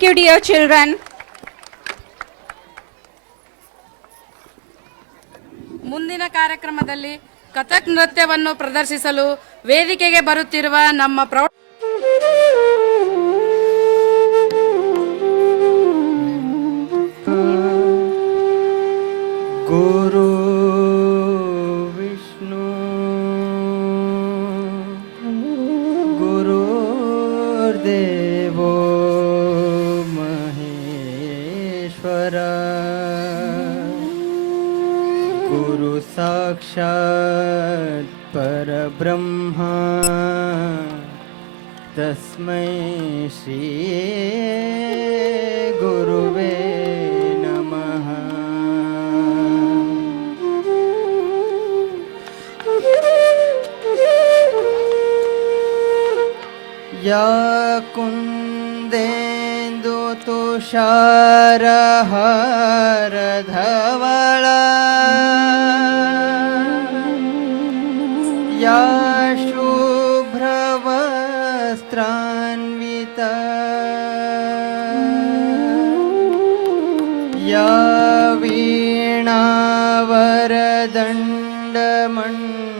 Thank you, dear children. ಮುಂದಿನ ಕಾರ್ಯಕ್ರಮದಲ್ಲಿ ಕಥಕ್ ನೃತ್ಯವನ್ನು ಪ್ರದರ್ಶಿಸಲು ವೇದಿಕೆಗೆ ಬರುತ್ತಿರುವ ನಮ್ಮ ಪ್ರೌಢ ಗುರು ವಿಷ್ಣು ಗುರುರ್ದೇವೋ ಮಹೇಶ್ವರ ಗುರು ಸಾಕ್ಷಾತ್ ಪರಬ್ರಹ್ಮ ತಸ್ಮೈ ಶ್ರೀ ಗುರುವೇ ನಮಃ. या कुन्देन्दु तुषारहारधवला या शुभ्रवस्त्रान्विता या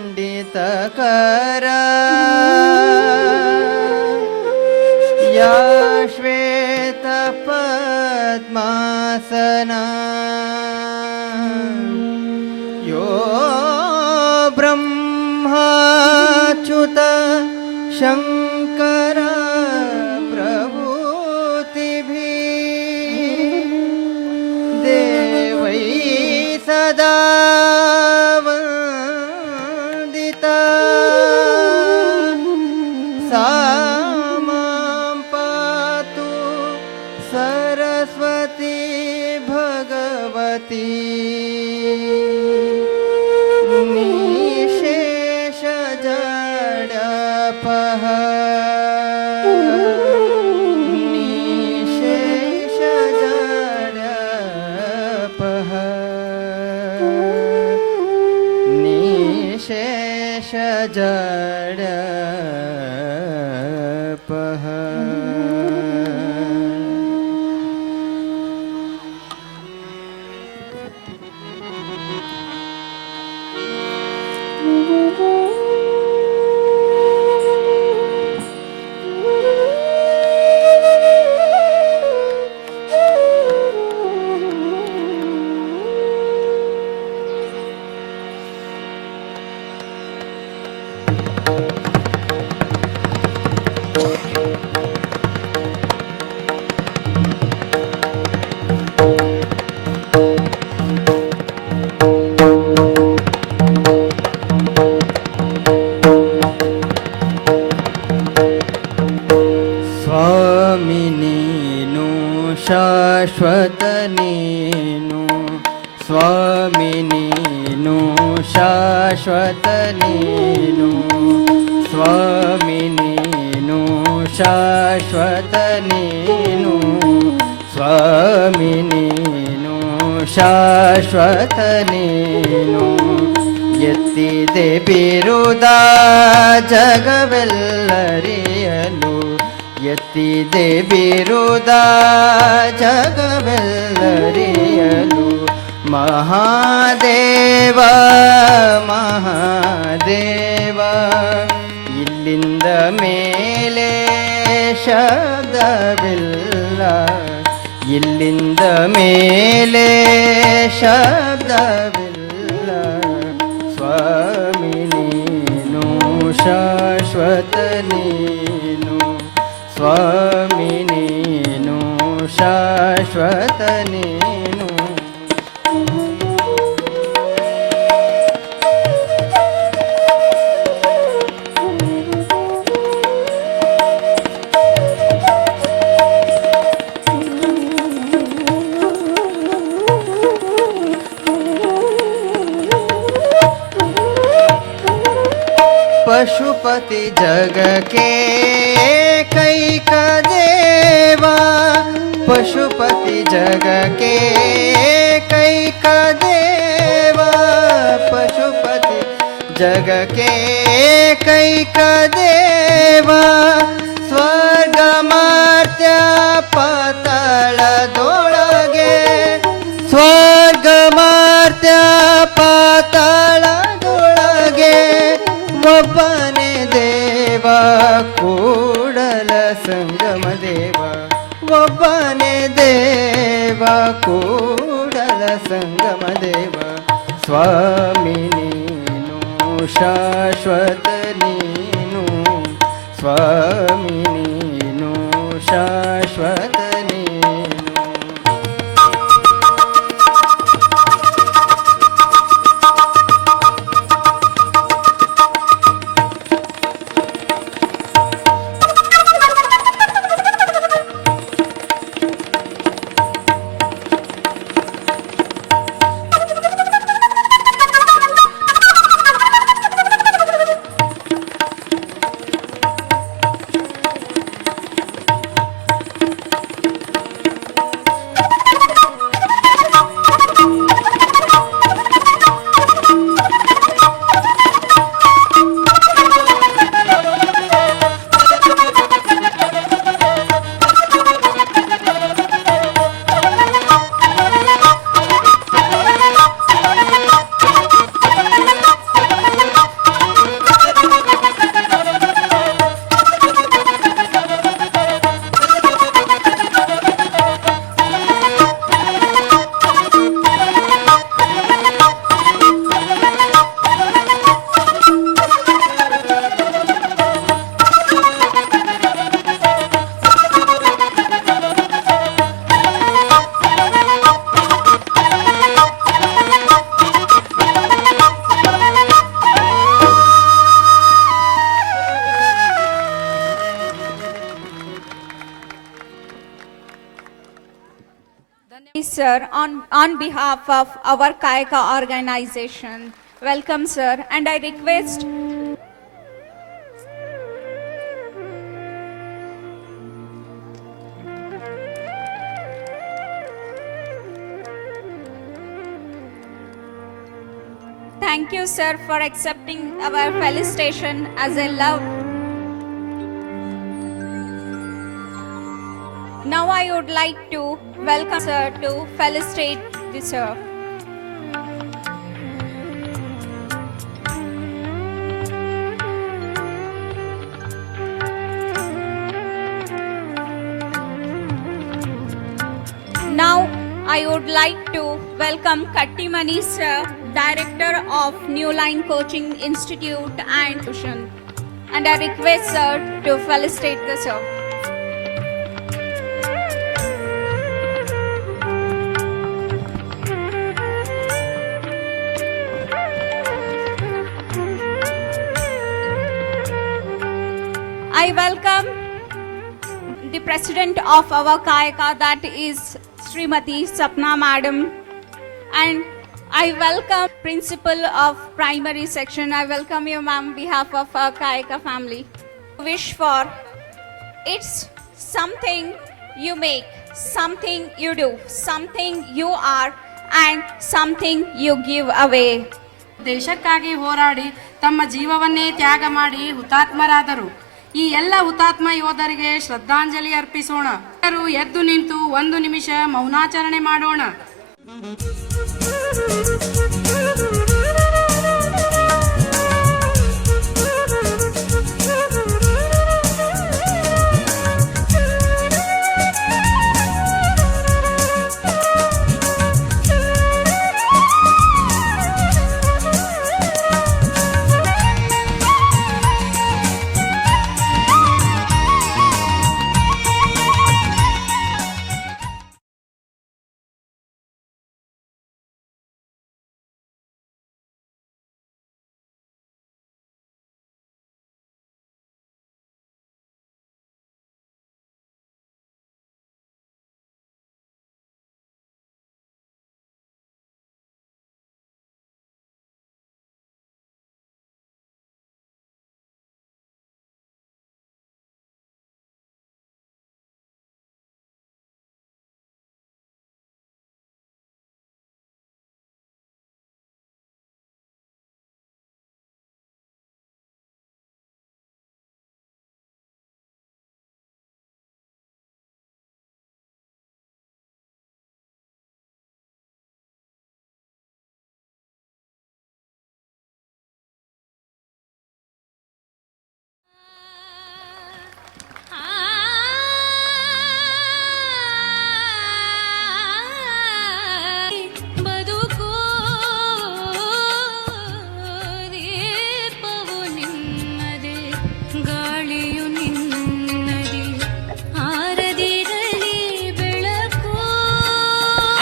वीणावरदण्डमण्डितकरा या श्वेतपद्मासना यो ब्रह्माच्युत शङ्कर प्रभूतिभिः देवै सदा वन्दिता सा सरस्वती भगवती निशेष जडपः निशेष जडपः निशेष जडपः. ಶಾಶ್ವತ ನೀನು ಸ್ವಾಮಿ ನೀನು ಶಾಶ್ವತ ನೀನು ಸ್ವಾಮಿ ನೀನು ಶಾಶ್ವತ ನೀನು ಸ್ವಾಮಿ ನೀನು ಶಾಶ್ವತ ನೀನು ಎತ್ತಿದೆ ಬಿರುದ ಜಗವೆಲ್ಲರಿಯಲು ಎತ್ತಿದೆ ಬಿರುದ ಜಗವೆಲ್ಲರಿಯಲು ಮಹಾದೇವ ಮಹಾದೇವ ಇಲ್ಲಿಂದ ಮೇಲೆ ಶಬ್ದವಿಲ್ಲ ಇಲ್ಲಿಂದ ಮೇಲೆ ಶಬ್ದವಿಲ್ಲ ಸ್ವಾಮಿ ನೀನು ಶಾಶ್ವತ ನೀನು ಸ್ವಾಮಿ ನೀನು ಶಾಶ್ವತ ನೀನು. पशुपति जग के कैक देवा पशुपति जग के कैक देवा पशुपति जग के कैक देवा स्वर्ग मर्त्य पता ಒಬ್ಬನೇ ದೇವ ಕೂಡಲ ಸಂಗಮ ದೇವ ಒಬ್ಬನೇ ದೇವ ಕೂಡಲ ಸಂಗಮ ದೇವ ಸ್ವಾಮಿ ನೀನು ಶಾಶ್ವತ ನೀನು ಸ್ವಾಮಿ ನೀನು ಶಾಶ್ವತ ನೀನು Sir, on behalf of our Kayaka organization, welcome sir, and I request thank you sir for accepting our felicitation as a love. Now I would like to welcome sir to felicitate the sir. Now I would like to welcome Kattimani sir, Director of New Line Coaching Institute and Tuition. And I request sir to felicitate the sir. I welcome the president of our Kayaka, that is Srimati Sapna Madam, and I welcome principal of primary section. I welcome you ma'am on behalf of our Kayaka family. Wish for it's something you make, something you do, something you are, and something you give away. ದೇಶಕ್ಕಾಗಿ ಹೋರಾಡಿ ತಮ್ಮ ಜೀವವನ್ನೇ ತ್ಯಾಗ ಮಾಡಿ ಹುತಾತ್ಮರಾದರು. ಈ ಎಲ್ಲ ಹುತಾತ್ಮ ಯೋಧರಿಗೆ ಶ್ರದ್ಧಾಂಜಲಿ ಅರ್ಪಿಸೋಣ. ಎಲ್ಲರೂ ಎದ್ದು ನಿಂತು 1 ನಿಮಿಷ ಮೌನಾಚರಣೆ ಮಾಡೋಣ.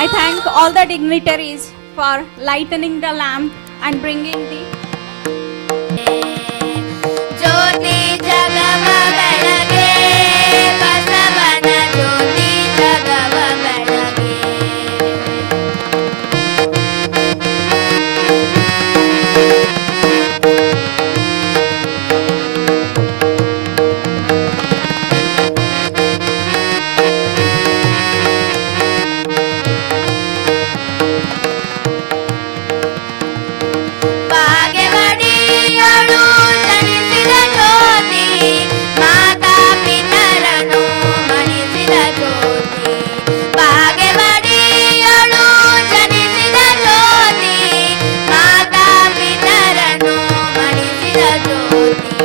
I thank all the dignitaries for lightening the lamp and bringing the ಜ್ಯೋತಿ ಜಗವ ಬೆಳಗೆ ಬಸವನ ಜ್ಯೋತಿ ಜಗವ ಬೆಳಗೆ ಬಾಗೆವಡಿಯಳು ಜನಿಸಿದ ಜ್ಯೋತಿ ಮಾತಾ ಪಿತರನು ಮಣಿಸಿದ ಜ್ಯೋತಿ ಬಾಗೆವಡಿಯಳು ಜನಿಸಿದ ಜ್ಯೋತಿ ಮಾತಾ ಪಿತರನು ಮಣಿಸಿದ ಜ್ಯೋತಿ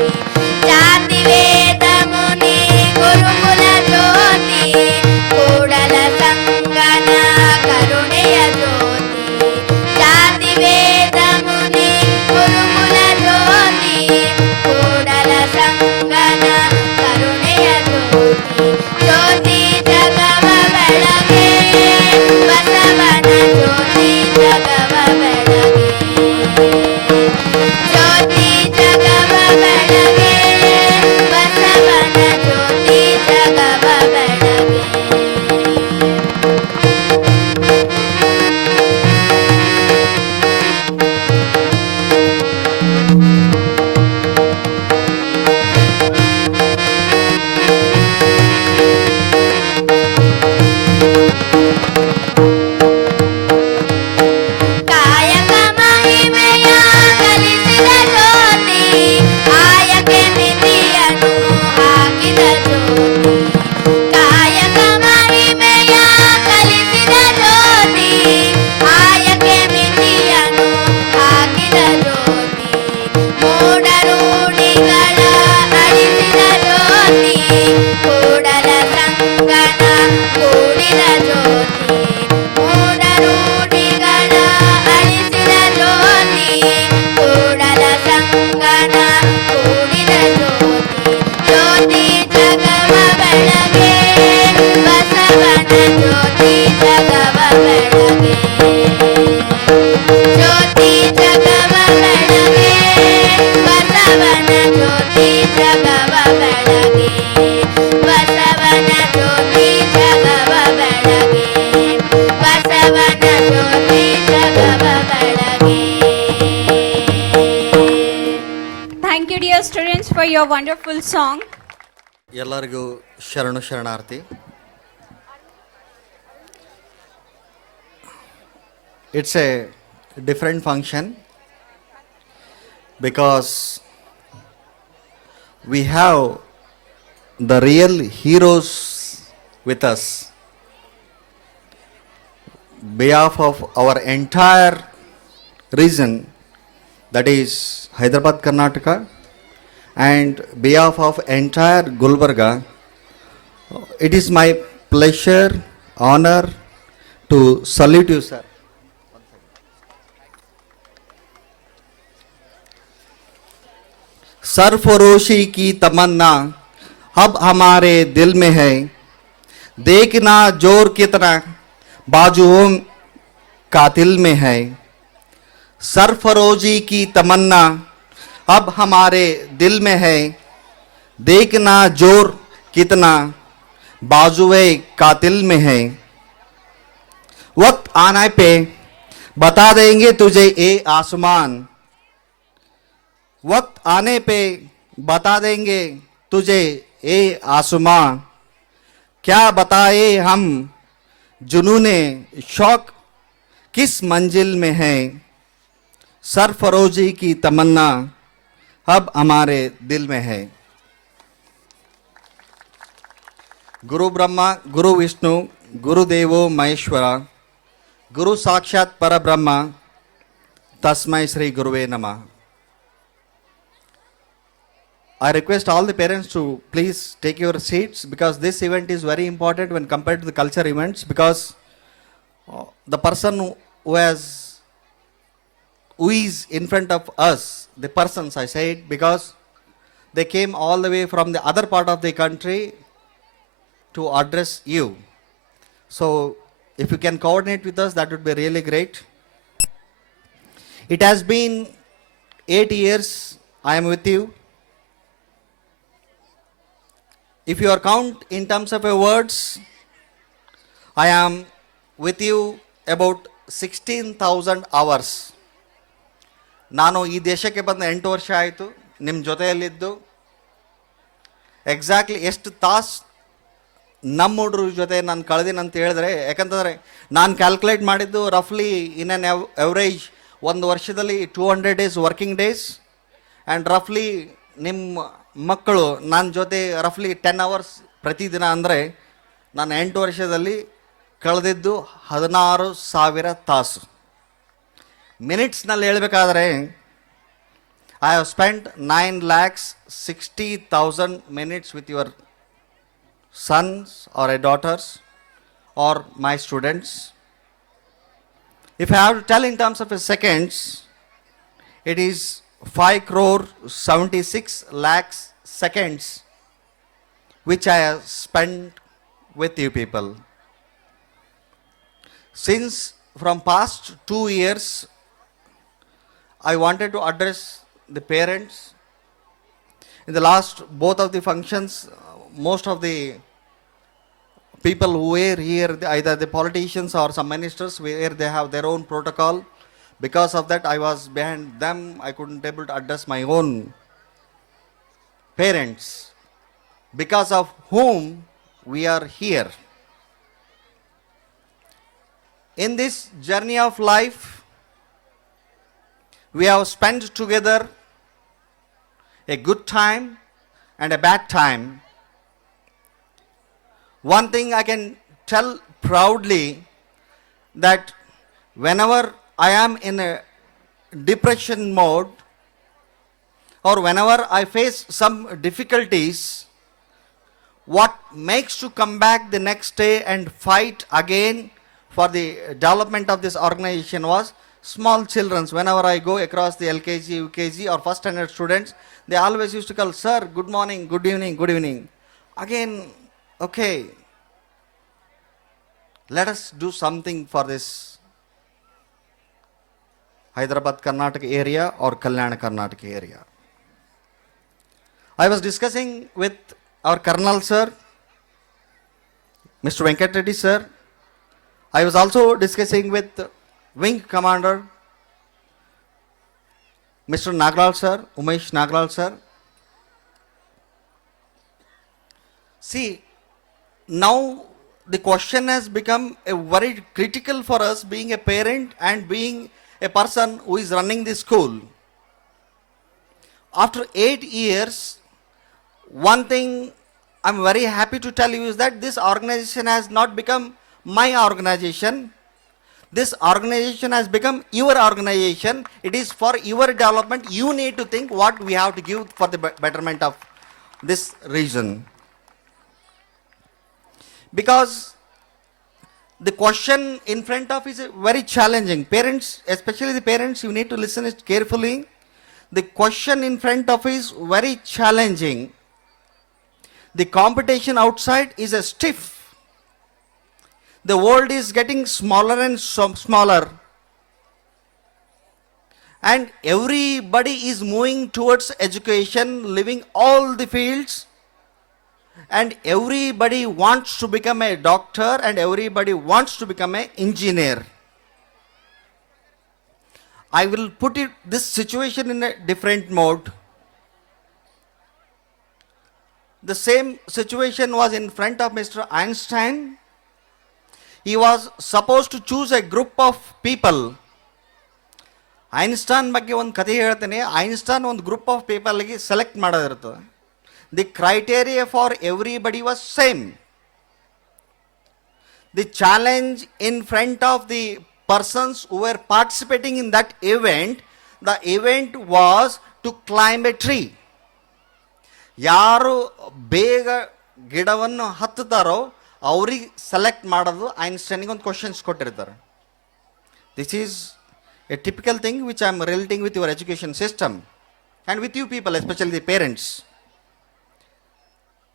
ಜಾತಿ ವೇದ ಮುನಿ ಗುರುಕುಲ ಜ್ಯೋತಿ ಕೂಡಲ ಸಂಗನ ಕರುಣೆಯ ಜ್ಯೋತಿ ಜಾತಿ ವೇದ ಮುನಿ ಗುರುಕುಲ ಜ್ಯೋತಿ ಕೂಡಲ ಸಂಗನ ಕರುಣೆಯ ಜ್ಯೋತಿ ಜ್ಯೋತಿ ಜಗವ ಬೆಳಗೆ ಬಸವನ ಜ್ಯೋತಿ ಜಗವ ಬೆಳಗೆ ಜ್ಯೋತಿ ಜಗವ ಬೆಳಗೆ ಬಸವನ ಜ್ಯೋತಿ ಜಗವ ಬೆಳಗೆ ಕಾಯಕ ಮಹಿಮೆಯ ಕಲಿಸಿದ ಜ್ಯೋತಿ ಆಯಕೆ ಮಿತಿಯನ್ನು ಹಾಕಿದ ಜ್ಯೋತಿ ಕಾಯಕ ಮಹಿಮೆಯ ಕಲಿಸಿದ ಜ್ಯೋತಿ ಆಯಕೆ ಮಿತಿಯನ್ನು ಹಾಕಿದ ಜ್ಯೋತಿ ಮೂಢ ರೂಢಿಗಳ ಅಳಿಸಿದ ಜ್ಯೋತಿ ಕೂಡಲ ಸಂಗನ ಕೂಡಿದ ಜ್ಯೋತಿ ಮೂಢ ರೂಢಿಗಳ ಅಳಿಸಿದ ಜ್ಯೋತಿ ಕೂಡಲ ಸಂಗನ ಕೂಡಿದ ಜ್ಯೋತಿ ಜ್ಯೋತಿ ಜಗವ ಬೆಳಗೆ ಬಸವನ ಜ್ಯೋತಿ ಜಗವ ಬೆಳಗೆ ಜ್ಯೋತಿ ಜಗವ ಬೆಳಗೆ ಬಸವನ ಜ್ಯೋತಿ ಜಗವ ಬೆಳಗೆ ಬಸವನ ಜ್ಯೋತಿ ಜಗವ ಬೆಳಗೆ ಬಸವನ ಜ್ಯೋತಿ ಜಗವ ಬೆಳಗೆ thank you dear students for your wonderful song. ಎಲ್ಲರಿಗೂ ಶರಣು ಶರಣಾರ್ಥಿ. It's a different function because we have the real heroes with us. Behalf of our entire region, that is Hyderabad, Karnataka, and behalf of entire Gulbarga, it is my pleasure, honor to salute you, sir. सरफरोशी की तमन्ना अब हमारे दिल में है, देखना जोर कितना बाजुओं का दिल में है. सरफरोशी की तमन्ना अब हमारे दिल में है, देखना जोर कितना बाजुए कातिल में है. वक्त आने पे बता देंगे तुझे ए आसमान, वक्त आने पे बता देंगे तुझे ए आसमां. क्या बताए हम जुनूने शौक किस मंजिल में है, सरफरोशी की तमन्ना अब हमारे दिल में है. गुरु ब्रह्मा गुरु विष्णु गुरु देवो महेश्वरा, गुरु साक्षात परब्रह्म, तस्मै श्री गुरुवे नमः. I request all the parents to please take your seats because this event is very important when compared to the culture events, because the person who is in front of us, the persons I said, because they came all the way from the other part of the country to address you. So if you can coordinate with us, that would be really great. It has been 8 years I am with you. If you are count in terms of your words, I am with you about 16,000 hours. ನಾನು ಈ ದೇಶಕ್ಕೆ ಬಂದ 8 ವರ್ಷ ಆಯಿತು ನಿಮ್ಮ ಜೊತೆಯಲ್ಲಿದ್ದು. Exactly ಎಷ್ಟು ತಾಸು ನಮ್ಮ ಹುಡುಗ್ರ ಜೊತೆ ನಾನು ಕಳೆದಿನ ಅಂತ ಹೇಳಿದ್ರೆ, ಯಾಕಂತಂದರೆ ನಾನು ಕ್ಯಾಲ್ಕುಲೇಟ್ ಮಾಡಿದ್ದು ರಫ್ಲಿ ಇನ್ ಆನ್ ಎವರೇಜ್ ಒಂದು ವರ್ಷದಲ್ಲಿ 200 ಡೇಸ್ ವರ್ಕಿಂಗ್ ಡೇಸ್, ಆ್ಯಂಡ್ ರಫ್ಲಿ ನಿಮ್ಮ ಮಕ್ಕಳು ನನ್ನ ಜೊತೆ ರಫ್ಲಿ 10 ಅವರ್ಸ್ ಪ್ರತಿದಿನ. ಅಂದರೆ ನಾನು 8 ವರ್ಷದಲ್ಲಿ ಕಳೆದಿದ್ದು 16,000 ತಾಸು. ಮಿನಿಟ್ಸ್ನಲ್ಲಿ ಹೇಳಬೇಕಾದ್ರೆ I have spent 9,60,000 minutes with your sons or a daughters or my students. If I have to tell in terms of a seconds, it is 5,76,00,000 seconds which I have spent with you people. Since from past 2 years, I wanted to address the parents. In the last both of the functions, most of the people who were here, either the politicians or some ministers, where they have their own protocol. Because of that, I was behind them. I couldn't able to address my own parents, because of whom we are here. In this journey of life, we have spent together a good time and a bad time. One thing I can tell proudly, that whenever I am in a depression mode, or whenever I face some difficulties, what makes to come back the next day and fight again for the development of this organization was small children. Whenever I go across the LKG, UKG or first standard students, they always used to call, "Sir, good morning, good evening, good evening." Again, okay, let us do something for this Hyderabad Karnataka area or Kalyana Karnataka area. I was discussing with our Colonel sir, Mr. Venkat Reddy sir. I was also discussing with Wing Commander, Mr. Naglal sir, Umesh Naglal sir. See, now the question has become a very critical for us, being a parent and being a person who is running the school. After 8 years, one thing I'm very happy to tell you is that this organization has not become my organization. This organization has become your organization. It is for your development. You need to think what we have to give for the betterment of this region. Because the question in front of is very challenging. Parents, especially the parents, you need to listen it carefully. The question in front of is very challenging. The competition outside is a stiff. The world is getting smaller and smaller, and everybody is moving towards education, living all the fields, and everybody wants to become a doctor, and everybody wants to become an engineer. I will put this situation in a different mode. The same situation was in front of Mr. Einstein. He was supposed to choose a group of people. Einstein ಬಗ್ಗೆ ಒಂದು ಕಥೆ ಹೇಳ್ತೇನೆ. Einstein ಒಂದು group of ಪೀಪಲ್ಗೆ select ಮಾಡೋದಿರ್ತದೆ. The criteria for everybody was same. The challenge in front of the persons who were participating in that event, the event was to climb a tree. ಯಾರು ಬೇಗ ಗಿಡವನ್ನು ಹತ್ತುತ್ತಾರೋ ಅವ್ರಿಗೆ ಸೆಲೆಕ್ಟ್ ಮಾಡೋದು. ಐನ್ಸ್ಟೈನಿಗೆ ಒಂದು questions ಕೊಟ್ಟಿರ್ತಾರೆ. This is a typical thing which I am relating with your education system and with you people, especially the parents.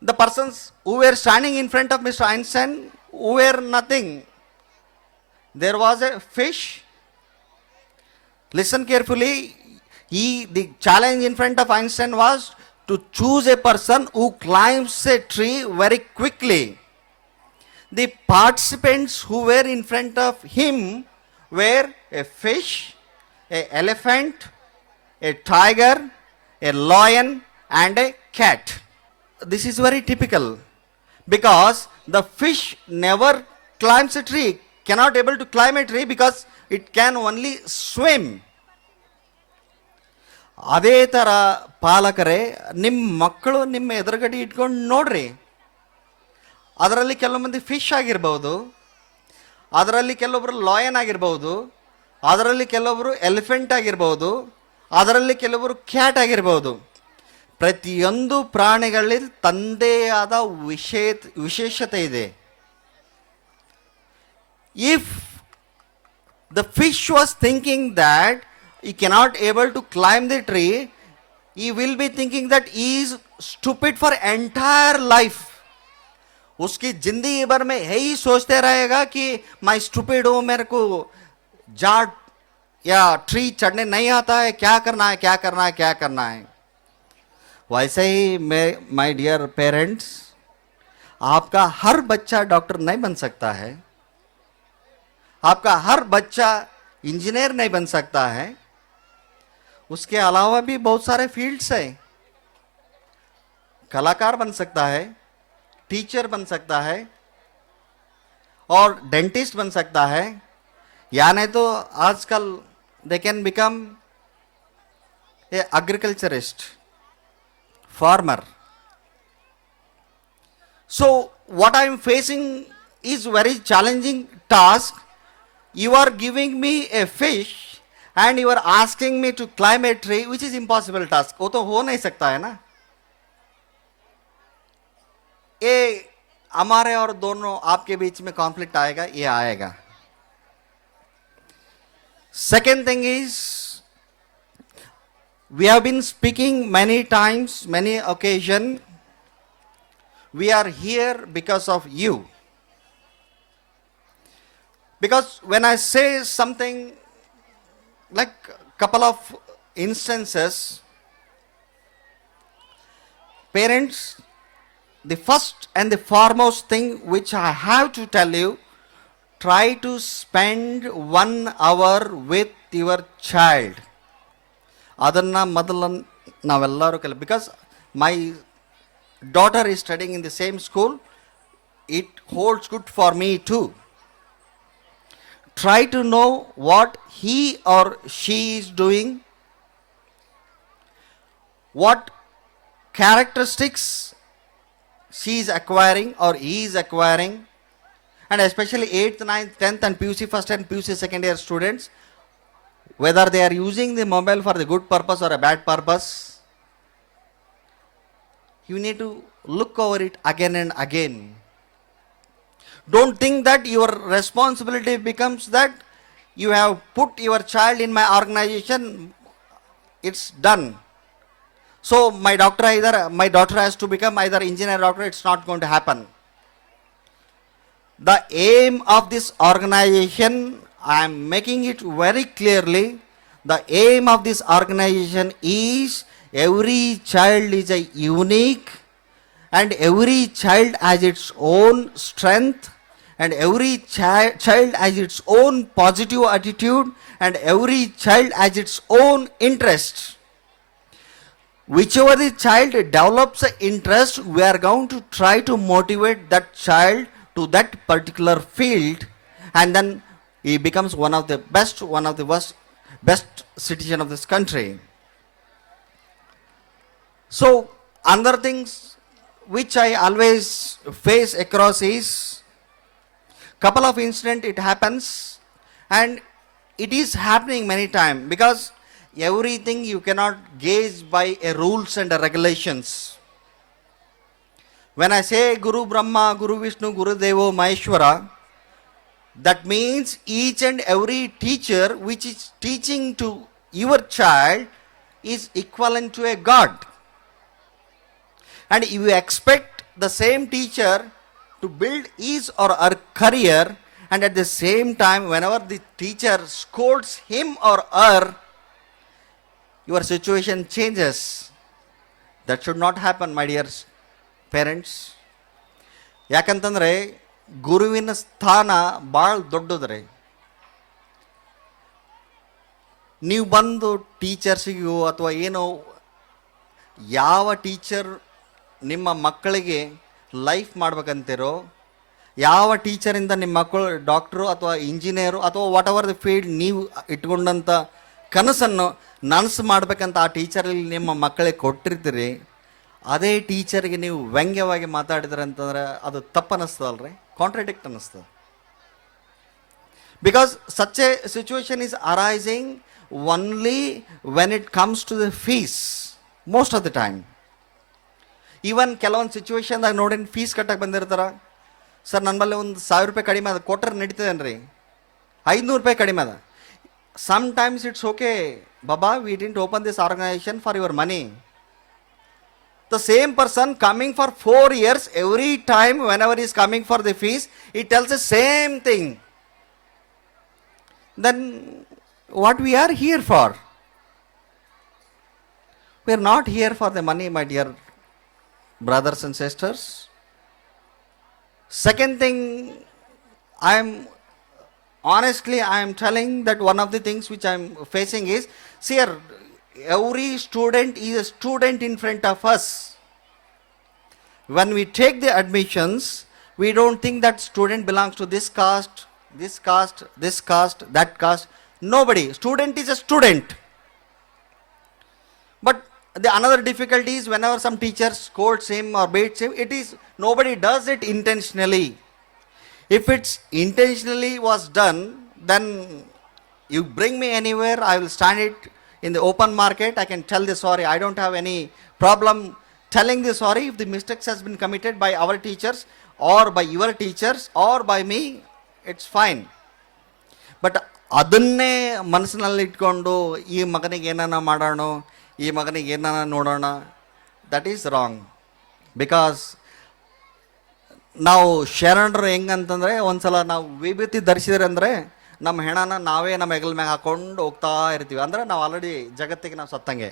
The persons who were standing in front of Mr. Einstein, who were nothing, there was a fish. Listen carefully. The challenge in front of Einstein was to choose a person who climbs a tree very quickly. The participants who were in front of him were a fish, an elephant, a tiger, a lion, and a cat. This is very typical because the fish never climbs a tree, cannot able to climb a tree because it can only swim. ಅದೇ ಥರ ಪಾಲಕರೇ ನಿಮ್ಮ ಮಕ್ಕಳು ನಿಮ್ಮ ಎದುರುಗಡೆ ಇಟ್ಕೊಂಡು ನೋಡ್ರಿ. ಅದರಲ್ಲಿ ಕೆಲವು ಮಂದಿ ಫಿಶ್ ಆಗಿರ್ಬೋದು, ಅದರಲ್ಲಿ ಕೆಲವೊಬ್ಬರು ಲಾಯನ್ ಆಗಿರ್ಬೋದು, ಅದರಲ್ಲಿ ಕೆಲವೊಬ್ಬರು ಎಲಿಫೆಂಟ್ ಆಗಿರ್ಬೋದು, ಅದರಲ್ಲಿ ಕೆಲವರು ಕ್ಯಾಟ್ ಆಗಿರ್ಬೋದು. ಪ್ರತಿಯೊಂದು ಪ್ರಾಣಿಗಳಲ್ಲಿ ತಂದೇ ಆದ ವಿಶೇಷತೆ ಇದೆ. If the fish was thinking that he cannot able to climb the tree, he will be thinking that he is stupid for entire life. उसकी जिंदगी भर में यही सोचते रहेगा कि मैं स्टूपिड हूँ, मेरे को जाट या ट्री चढ़ने नहीं आता है, क्या करना है क्या करना है क्या करना है. वैसे ही माय डियर पेरेंट्स, आपका हर बच्चा डॉक्टर नहीं बन सकता है, आपका हर बच्चा इंजीनियर नहीं बन सकता है. उसके अलावा भी बहुत सारे फील्ड्स हैं. कलाकार बन सकता है, टीचर बन सकता है और डेंटिस्ट बन सकता है, या नहीं तो आजकल they can become a agriculturist, farmer. So what I am facing is very challenging task. You are giving me a fish and you are asking me to climb a tree, which is impossible task. वो तो हो नहीं सकता है ना. ये हमारे और दोनों आपके बीच में कॉन्फ्लिक्ट आएगा, ये आएगा. Second thing is, we have been speaking many times, many occasion. We are here because of you. Because when I say something like couple of instances, parents, the first and the foremost thing which I have to tell you, try to spend 1 hour with your child. Adanna modalan navellaru kala, because my daughter is studying in the same school, it holds good for me too. Try to know what he or she is doing, what characteristics she is acquiring or he is acquiring, and especially 8th, 9th, 10th and PUC first and PUC second year students, whether they are using the mobile for the good purpose or a bad purpose. You need to look over it again and again. Don't think that your responsibility becomes that you have put your child in my organization, it's done. So my daughter has to become either engineer or doctor, it's not going to happen. The aim of this organization, I am making it very clearly, the aim of this organization is every child is a unique and every child has its own strength and every child has its own positive attitude and every child has its own interest. Whichever the child develops an interest, we are going to try to motivate that child to that particular field, and then he becomes one of the best citizen of this country. So another things which I always face across is, couple of incident it happens, and it is happening many times, because everything you cannot gauge by a rules and a regulations. When I say Guru Brahma, Guru Vishnu, Guru Devo Maheshwara, that means each and every teacher which is teaching to your child is equivalent to a God. And if you expect the same teacher to build his or her career And at the same time, whenever the teacher scolds him or her, your situation changes. That should not happen, my dear parents. ಯಾಕಂತಂದರೆ ಗುರುವಿನ ಸ್ಥಾನ ಭಾಳ ದೊಡ್ಡದ್ರಿ. ನೀವು ಬಂದು ಟೀಚರ್ಸಿಗೂ ಅಥವಾ ಏನೋ ಯಾವ teacher ನಿಮ್ಮ ಮಕ್ಕಳಿಗೆ ಲೈಫ್ ಮಾಡ್ಬೇಕಂತೀರೋ, ಯಾವ ಟೀಚರಿಂದ ನಿಮ್ಮ ಮಕ್ಕಳು ಡಾಕ್ಟ್ರು ಅಥವಾ ಇಂಜಿನಿಯರು ಅಥವಾ ವಾಟ್ ಎವರ್ ದ ಫೀಲ್ಡ್ ನೀವು ಇಟ್ಕೊಂಡಂಥ ಕನಸನ್ನು ನನಸು ಮಾಡ್ಬೇಕಂತ ಆ ಟೀಚರಲ್ಲಿ ನಿಮ್ಮ ಮಕ್ಕಳಿಗೆ ಕೊಟ್ಟಿರ್ತೀರಿ, ಅದೇ ಟೀಚರ್ಗೆ ನೀವು ವ್ಯಂಗ್ಯವಾಗಿ ಮಾತಾಡಿದ್ರೆ ಅಂತಂದರೆ ಅದು ತಪ್ಪು ಅನ್ನಿಸ್ತದಲ್ರಿ, ಕಾಂಟ್ರಡಿಕ್ಟ್ ಅನ್ನಿಸ್ತದೆ. Because such a situation is arising only when it comes to the fees most of the time. Even ಕೆಲವೊಂದು ಸಿಚುವೇಶನ್ದಾಗ ನೋಡಿ ಫೀಸ್ ಕಟ್ಟಕ್ಕೆ ಬಂದಿರ್ತಾರ, ಸರ್ ನನ್ನ ಬಲ್ಲಿ ಒಂದು 1000 ರೂಪಾಯಿ ಕಡಿಮೆ ಅದ, ಕೊಟ್ಟರೆ ನಡೀತದೇನು ರೀ, 500 ರೂಪಾಯಿ ಕಡಿಮೆ ಅದ. Sometimes it's okay, Baba, we didn't open this organization for your money. The same person coming for 4 years, every time whenever he is coming for the fees, he tells the same thing. Then what we are here for? We are not here for the money, my dear brothers and sisters. Second thing, honestly, I am telling that one of the things which I am facing is, see, every student is a student in front of us. When we take the admissions, we don't think that student belongs to this caste, this caste, this caste, that caste. Nobody. Student is a student. But the another difficulty is whenever some teacher scolds him or beats him, it is nobody does it intentionally. If it's intentionally was done, then you bring me anywhere, I will stand it in the open market. I can tell the sorry. I don't have any problem telling the sorry if the mistakes has been committed by our teachers or by your teachers or by me. It's fine. But ಅದನ್ನೇ ಮನಸ್ಸಿನಲ್ಲಿ ಇಟ್ಕೊಂಡು ಈ ಮಗನಿಗೆ ಏನಾನ ಮಾಡೋಣ, ಈ ಮಗನಿಗೆ ಏನಾನ ನೋಡೋಣ, ದಟ್ ಈಸ್ ರಾಂಗ್. ಬಿಕಾಸ್ ನಾವು ಶರಣರು ಹೆಂಗಂತಂದರೆ ಒಂದ್ಸಲ ನಾವು ವಿಭೂತಿ ಧರಿಸಿದ್ರೆ ಅಂದರೆ ನಮ್ಮ ಹೆಣನ ನಾವೇ ನಮ್ಮ ಹೆಗಲ ಮ್ಯಾಗ ಹಾಕೊಂಡು ಹೋಗ್ತಾ ಇರ್ತೀವಿ, ಅಂದರೆ ನಾವು ಆಲ್ರೆಡಿ ಜಗತ್ತಿಗೆ ನಾವು ಸತ್ತಂಗೆ.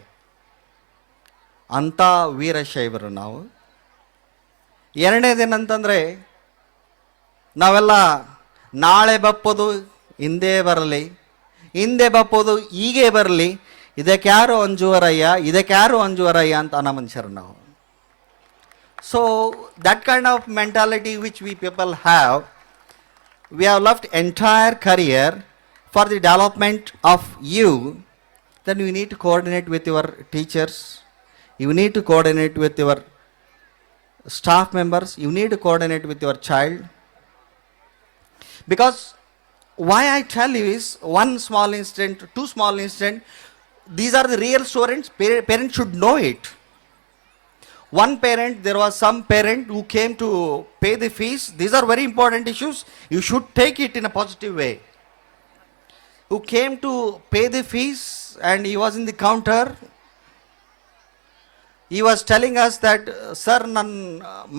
ಅಂಥ ವೀರಶೈವರು ನಾವು. ಎರಡನೇದೇನಂತಂದರೆ ನಾವೆಲ್ಲ ನಾಳೆ ಬಪ್ಪೋದು ಹಿಂದೆ ಬರಲಿ, ಹಿಂದೆ ಬಪ್ಪೋದು ಹೀಗೆ ಬರಲಿ, ಇದಕ್ಯಾರು ಅಂಜುವರಯ್ಯ, ಇದಕ್ಯಾರು ಅಂಜುವರಯ್ಯ ಅಂತ ಅನ್ನೋ ಮನುಷ್ಯರು ನಾವು. So that kind of mentality which we people have, we have left entire career for the development of you. Then you need to coordinate with your teachers, you need to coordinate with your staff members, you need to coordinate with your child. Because why I tell you is, one small incident, two small incident, these are the real students, parents should know it. One parent, there was some parent who came to pay the fees. These are very important issues. You should take it in a positive way. Who came to pay the fees and he was in the counter. He was telling us that, sir, nan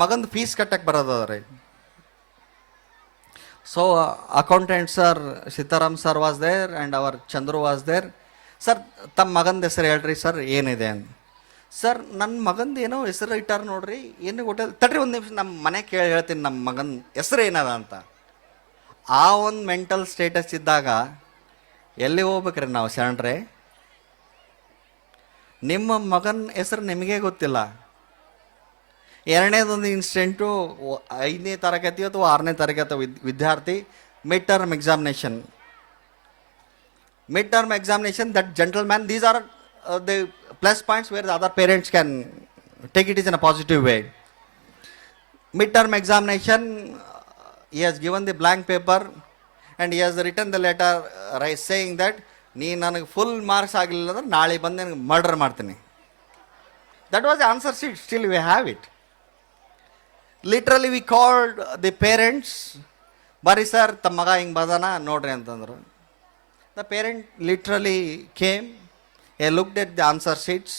magandu fees kattak baradadare. So accountant sir, Sitaram sir was there and our Chandru was there. Sir, tam magandu hesaru ಹೇಳ್ರಿ sir, ಏನಿದೆ ಅಂತ. Sir, ನನ್ನ ಮಗಂದು ಏನೋ ಹೆಸರು ಇಟ್ಟಾರ ನೋಡ್ರಿ, ಏನು ಹೋಟೆಲ್ ತಡ್ರಿ ಒಂದು ನಿಮಿಷ, ನಮ್ಮ ಮನೆ ಕೇಳಿ ಹೇಳ್ತೀನಿ ನಮ್ಮ ಮಗನ ಹೆಸರು ಏನದ ಅಂತ. ಆ ಒಂದು ಮೆಂಟಲ್ ಸ್ಟೇಟಸ್ ಇದ್ದಾಗ ಎಲ್ಲಿ ಹೋಗ್ಬೇಕ್ರಿ ನಾವು ಶರಣರೇ? ನಿಮ್ಮ ಮಗನ ಹೆಸರು ನಿಮಗೇ ಗೊತ್ತಿಲ್ಲ. ಎರಡನೇದೊಂದು ಇನ್ಸಿಡೆಂಟು, 5ನೇ ತರಗತಿ ಅಥವಾ 6ನೇ ತರಗತಿ ವಿದ್ಯಾರ್ಥಿ, mid term examination, that gentleman, these are the plus points where the other parents can take it in a positive way. Midterm examination, he has given the blank paper and he has written the letter saying that ನೀ ನನಗೆ full marks ಆಗಲಿಲ್ಲ ಅಂದ್ರೆ ನಾಳೆ ಬಂದು ನನಗೆ murder ಮಾಡ್ತೀನಿ. That was the answer sheet. Still we have it. Literally we called the parents, ಬರ್ರಿ sir ತಮ್ಮ ಮಗ ಹಿಂಗೆ ಬದಾನ ನೋಡ್ರಿ ಅಂತಂದರು. The parent literally came, he looked at the answer sheets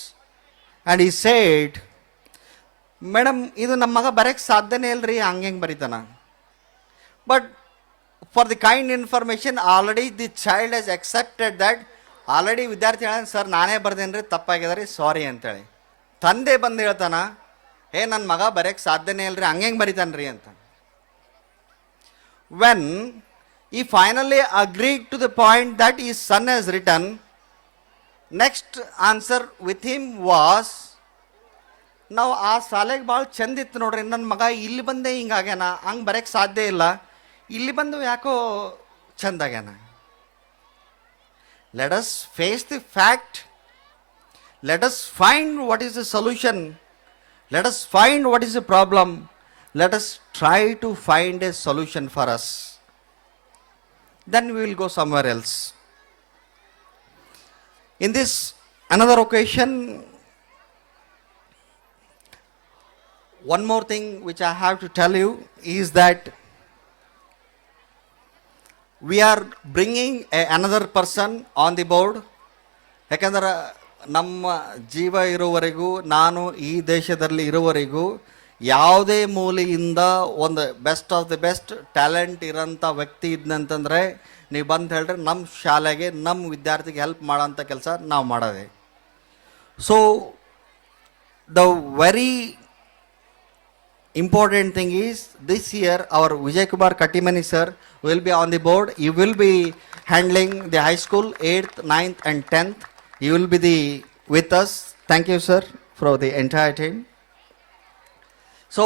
and he said, madam ಇದು ನಮ್ಮ ಮಗ ಬರೋಕ್ಕೆ ಸಾಧ್ಯನೇ ಇಲ್ರಿ, ಹಂಗೆ ಬರೀತಾನ. But for the kind information, already the child has accepted that. Already ವಿದ್ಯಾರ್ಥಿ ಹೇಳ ಸರ್ ನಾನೇ ಬರ್ದೇನ್ರಿ ತಪ್ಪಾಗಿದೆ ರೀ ಸಾರಿ ಅಂತೇಳಿ. ತಂದೆ ಬಂದು ಹೇಳ್ತಾನ ನನ್ನ ಮಗ ಬರೆಯಕ್ಕೆ ಸಾಧ್ಯನೇ ಇಲ್ರಿ ಹಂಗೆ ಬರಿತಾನ್ರಿ ಅಂತ. When he finally agreed to the point that his son has written, next answer with him was, ನಾವು ಆ ಶಾಲೆಗೆ ಭಾಳ ಚಂದ ಇತ್ತು ನೋಡ್ರಿ, ನನ್ನ ಮಗ ಇಲ್ಲಿ ಬಂದೆ ಹಿಂಗಾಗ್ಯಾನ, ಹಂಗೆ ಬರೆಯಕ್ಕೆ ಸಾಧ್ಯ ಇಲ್ಲ, ಇಲ್ಲಿ ಬಂದು ಯಾಕೋ ಚಂದಾಗ್ಯಾನ. Let us face the fact. Let us find what is the solution. Let us find what is the problem. Let us try to find a solution for us. Then we will go somewhere else. In this another occasion, one more thing which I have to tell you is that we are bringing another person on the board. ಯಾಕಂದ್ರೆ ನಮ್ಮ ಜೀವ ಇರುವವರೆಗೂ, ನಾನು ಈ ದೇಶದಲ್ಲಿ ಇರುವವರೆಗೂ ಯಾವುದೇ ಮೂಲೆಯಿಂದ ಒಂದು best of the best talent ಇರೋಂಥ ವ್ಯಕ್ತಿ ಇದ್ನಂತಂದರೆ ನೀವು ಬಂದು ಹೇಳ್ರಿ ನಮ್ಮ ಶಾಲೆಗೆ ನಮ್ಮ ವಿದ್ಯಾರ್ಥಿಗೆ ಹೆಲ್ಪ್ ಮಾಡೋಂಥ ಕೆಲಸ ನಾವು ಮಾಡೋದೆ. So the very important thing is, this year our Vijay Kumar Kattimani sir will be on the board. He will be handling the high school 8th, 9th and 10th. He will be with us. Thank you sir for the entire team. So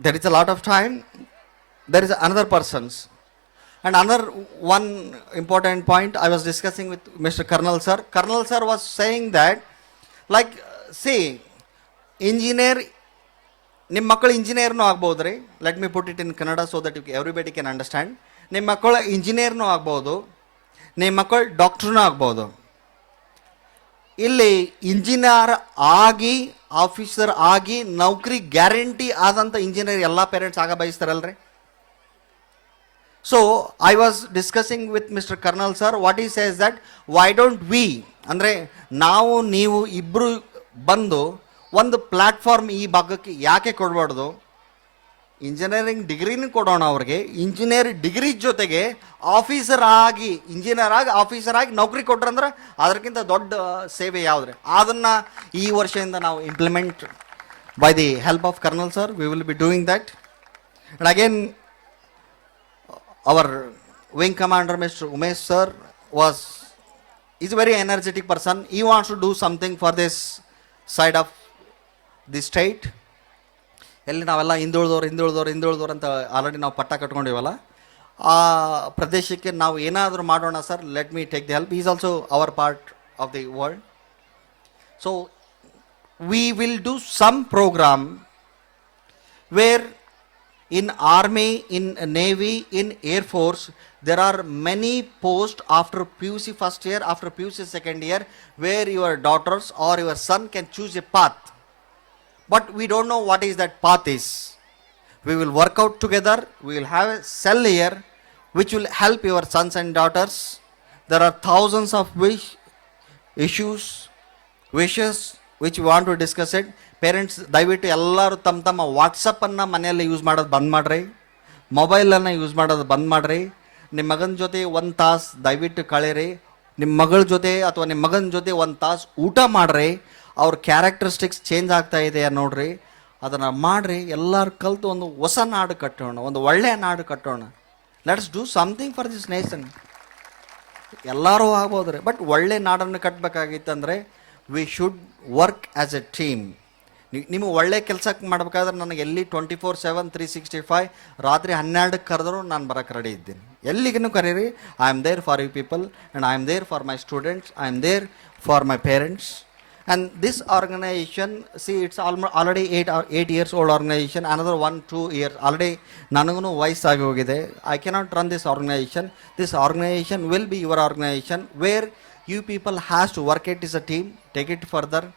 there is a lot of time. There is another persons. And another one important point I was discussing with Mr. Colonel sir. Colonel sir was saying that, like, see, engineer, ನಿಮ್ಮ ಮಕ್ಕಳು ಇಂಜಿನಿಯರ್ನೂ ಆಗ್ಬೋದು ರೀ. Let me put it in Kannada so that everybody can understand. ನಿಮ್ಮ ಮಕ್ಕಳು ಇಂಜಿನಿಯರ್ನೂ ಆಗ್ಬೋದು, ನಿಮ್ಮ ಮಕ್ಕಳು doctor ಆಗ್ಬೋದು. ಇಲ್ಲಿ ಇಂಜಿನಿಯರ್ ಆಗಿ, ಆಫೀಸರ್ ಆಗಿ, ನೌಕರಿ ಗ್ಯಾರಂಟಿ ಆದಂಥ ಇಂಜಿನಿಯರ್ ಎಲ್ಲ ಪೇರೆಂಟ್ಸ್ ಆಗ ಬಯಸ್ತಾರಲ್ರಿ. So I was discussing with mister colonel sir. What he says that why don't we, ಅಂದರೆ ನಾವು ನೀವು ಇಬ್ಬರು ಬಂದು ಒಂದು ಪ್ಲ್ಯಾಟ್ಫಾರ್ಮ್ ಈ ಭಾಗಕ್ಕೆ ಯಾಕೆ ಕೊಡಬಾರ್ದು? ಇಂಜಿನಿಯರಿಂಗ್ ಡಿಗ್ರಿನೂ ಕೊಡೋಣ ಅವ್ರಿಗೆ, ಇಂಜಿನಿಯರ್ ಡಿಗ್ರಿ ಜೊತೆಗೆ ಆಫೀಸರ್ ಆಗಿ, ಇಂಜಿನಿಯರ್ ಆಗಿ ಆಫೀಸರ್ ಆಗಿ ನೌಕರಿ ಕೊಟ್ರಂದ್ರೆ ಅದಕ್ಕಿಂತ ದೊಡ್ಡ ಸೇವೆ ಯಾವುದ್ರಿ? ಅದನ್ನು ಈ ವರ್ಷದಿಂದ ನಾವು implement by the help of colonel sir. We will be doing that. And again our wing commander mister Umesh sir is a very energetic person. He wants to do something for this side of the state. ಎಲ್ಲಿ ನಾವೆಲ್ಲ ಹಿಂದುಳಿದವ್ರು ಅಂತ already ನಾವು ಪಟ್ಟ ಕಟ್ಕೊಂಡಿವಲ್ಲ, ಆ ಪ್ರದೇಶಕ್ಕೆ ನಾವು ಏನಾದರೂ ಮಾಡೋಣ sir. Let me take the help. Is also our part of the world. So we will do some programme where in army, in navy, in air force, there are many posts after PUC first year, after PUC second year, where your daughters or your son can choose a path. But we don't know what is that path is. We will work out together. We will have a cell here which will help your sons and daughters. There are thousands of wishes which we want to discuss it. Parents ದಯವಿಟ್ಟು ಎಲ್ಲರೂ ತಮ್ಮ ವಾಟ್ಸಪ್ಪನ್ನು ಮನೆಯಲ್ಲಿ use ಮಾಡೋದು ಬಂದ್ ಮಾಡಿರಿ, ಮೊಬೈಲನ್ನು use ಮಾಡೋದು ಬಂದ್ ಮಾಡಿರಿ. ನಿಮ್ಮ ಮಗನ ಜೊತೆ ಒಂದು ತಾಸು ದಯವಿಟ್ಟು ಕಳೀರಿ. ನಿಮ್ಮ ಮಗಳ ಜೊತೆ ಅಥವಾ ನಿಮ್ಮ ಮಗನ ಜೊತೆ ಒಂದು ತಾಸು ಊಟ ಮಾಡಿರಿ. ಅವ್ರ ಕ್ಯಾರೆಕ್ಟರಿಸ್ಟಿಕ್ಸ್ ಚೇಂಜ್ ಆಗ್ತಾ ಇದೆ ನೋಡ್ರಿ, ಅದನ್ನು ಮಾಡಿರಿ. ಎಲ್ಲರೂ ಕಲಿತು ಒಂದು ಹೊಸ ನಾಡು ಕಟ್ಟೋಣ, ಒಂದು ಒಳ್ಳೆಯ ನಾಡು ಕಟ್ಟೋಣ. Let's do something for this nation. ಎಲ್ಲರೂ ಆಗ್ಬೋದು ರೀ, ಬಟ್ ಒಳ್ಳೆ ನಾಡನ್ನು ಕಟ್ಟಬೇಕಾಗಿತ್ತಂದರೆ we should work as a team. ನಿಮಗೆ ಒಳ್ಳೆ ಕೆಲಸಕ್ಕೆ ಮಾಡ್ಬೇಕಾದ್ರೆ ನನಗೆ ಎಲ್ಲಿ 24/7 365 ರಾತ್ರಿ 12ಕ್ಕೆ ಕರೆದ್ರು ನಾನು ಬರೋಕ್ಕೆ ರೆಡಿ ಇದ್ದೀನಿ. ಎಲ್ಲಿಗೂ ಕರೀರಿ. I am there for you people and I am there for my students, I am there for my parents. And this organisation, see it's already 8 years old organization. another 1-2 years already ನನಗೂ ವಯಸ್ಸಾಗಿ ಹೋಗಿದೆ. I cannot run this organisation. This organisation will be your organisation where you people has to work it is a team, take it further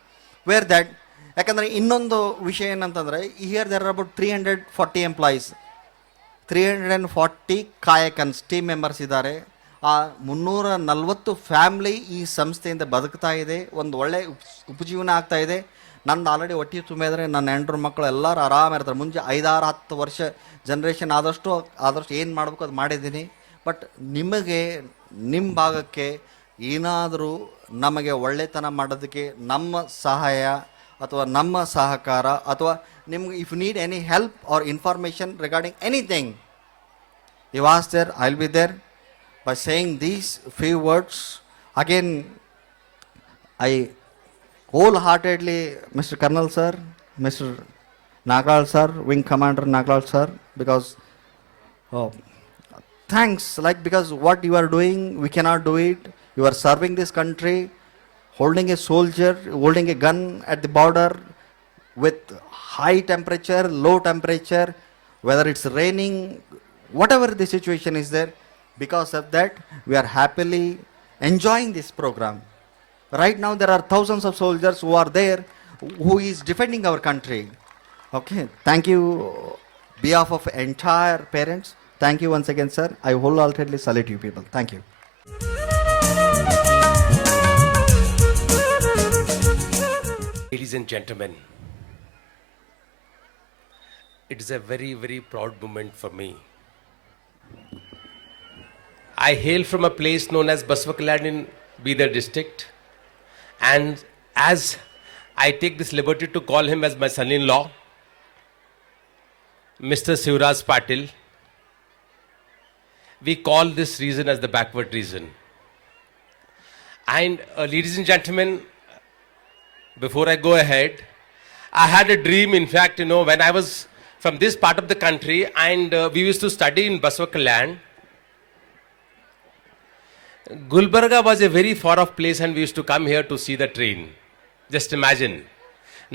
where that. ಯಾಕಂದರೆ ಇನ್ನೊಂದು ವಿಷಯ ಏನಂತಂದರೆ, here there are about 340 employees, 340 ಕಾಯಕನ್ಸ್ team members ಇದ್ದಾರೆ. ಆ 340 family ಈ ಸಂಸ್ಥೆಯಿಂದ ಬದುಕ್ತಾ ಇದೆ, ಒಂದು ಒಳ್ಳೆ ಉಪಜೀವನ ಆಗ್ತಾ ಇದೆ. ನಂದು ಆಲ್ರೆಡಿ ಹೊಟ್ಟೆ ತುಂಬಿದ್ರೆ ನನ್ನ ಹೆಂಡ್ರು ಮಕ್ಕಳು ಎಲ್ಲರೂ ಆರಾಮಿರ್ತಾರೆ. ಮುಂಚೆ 5-6-10 ವರ್ಷ ಜನ್ರೇಷನ್ ಆದಷ್ಟು ಏನು ಮಾಡಬೇಕು ಅದು ಮಾಡಿದ್ದೀನಿ. ಬಟ್ ನಿಮಗೆ ನಿಮ್ಮ ಭಾಗಕ್ಕೆ ಏನಾದರೂ ನಮಗೆ ಒಳ್ಳೆತನ ಮಾಡೋದಕ್ಕೆ ನಮ್ಮ ಸಹಾಯ ಅಥವಾ ನಮ್ಮ ಸಹಕಾರ ಅಥವಾ ನಿಮ್ಗೆ if need any help or information regarding anything, you ask there, I'll be there. By saying these few words, again, I wholeheartedly, Mr. Colonel sir, Mr. Nagal sir, Wing Commander Nagal sir, because thanks, like because what you are doing, we cannot do it. You are serving this country, holding a soldier, holding a gun at the border with high temperature, low temperature, whether it's raining, whatever the situation is there. Because of that, we are happily enjoying this program. Right now, there are thousands of soldiers who are there, who is defending our country. Okay, thank you, behalf of entire parents. Thank you once again, sir. I wholeheartedly salute you people. Thank you. Ladies and gentlemen, it is a very, very proud moment for me. I hail from a place known as Basvakaland in Bidar district, and as I take this liberty to call him as my son-in-law, Mr. Sivraj Patil, we call this region as the backward region. And ladies and gentlemen, before I go ahead, I had a dream, in fact, when I was from this part of the country and we used to study in Basvakaland. Gulbarga was a very far off place and we used to come here to see the train. Just imagine.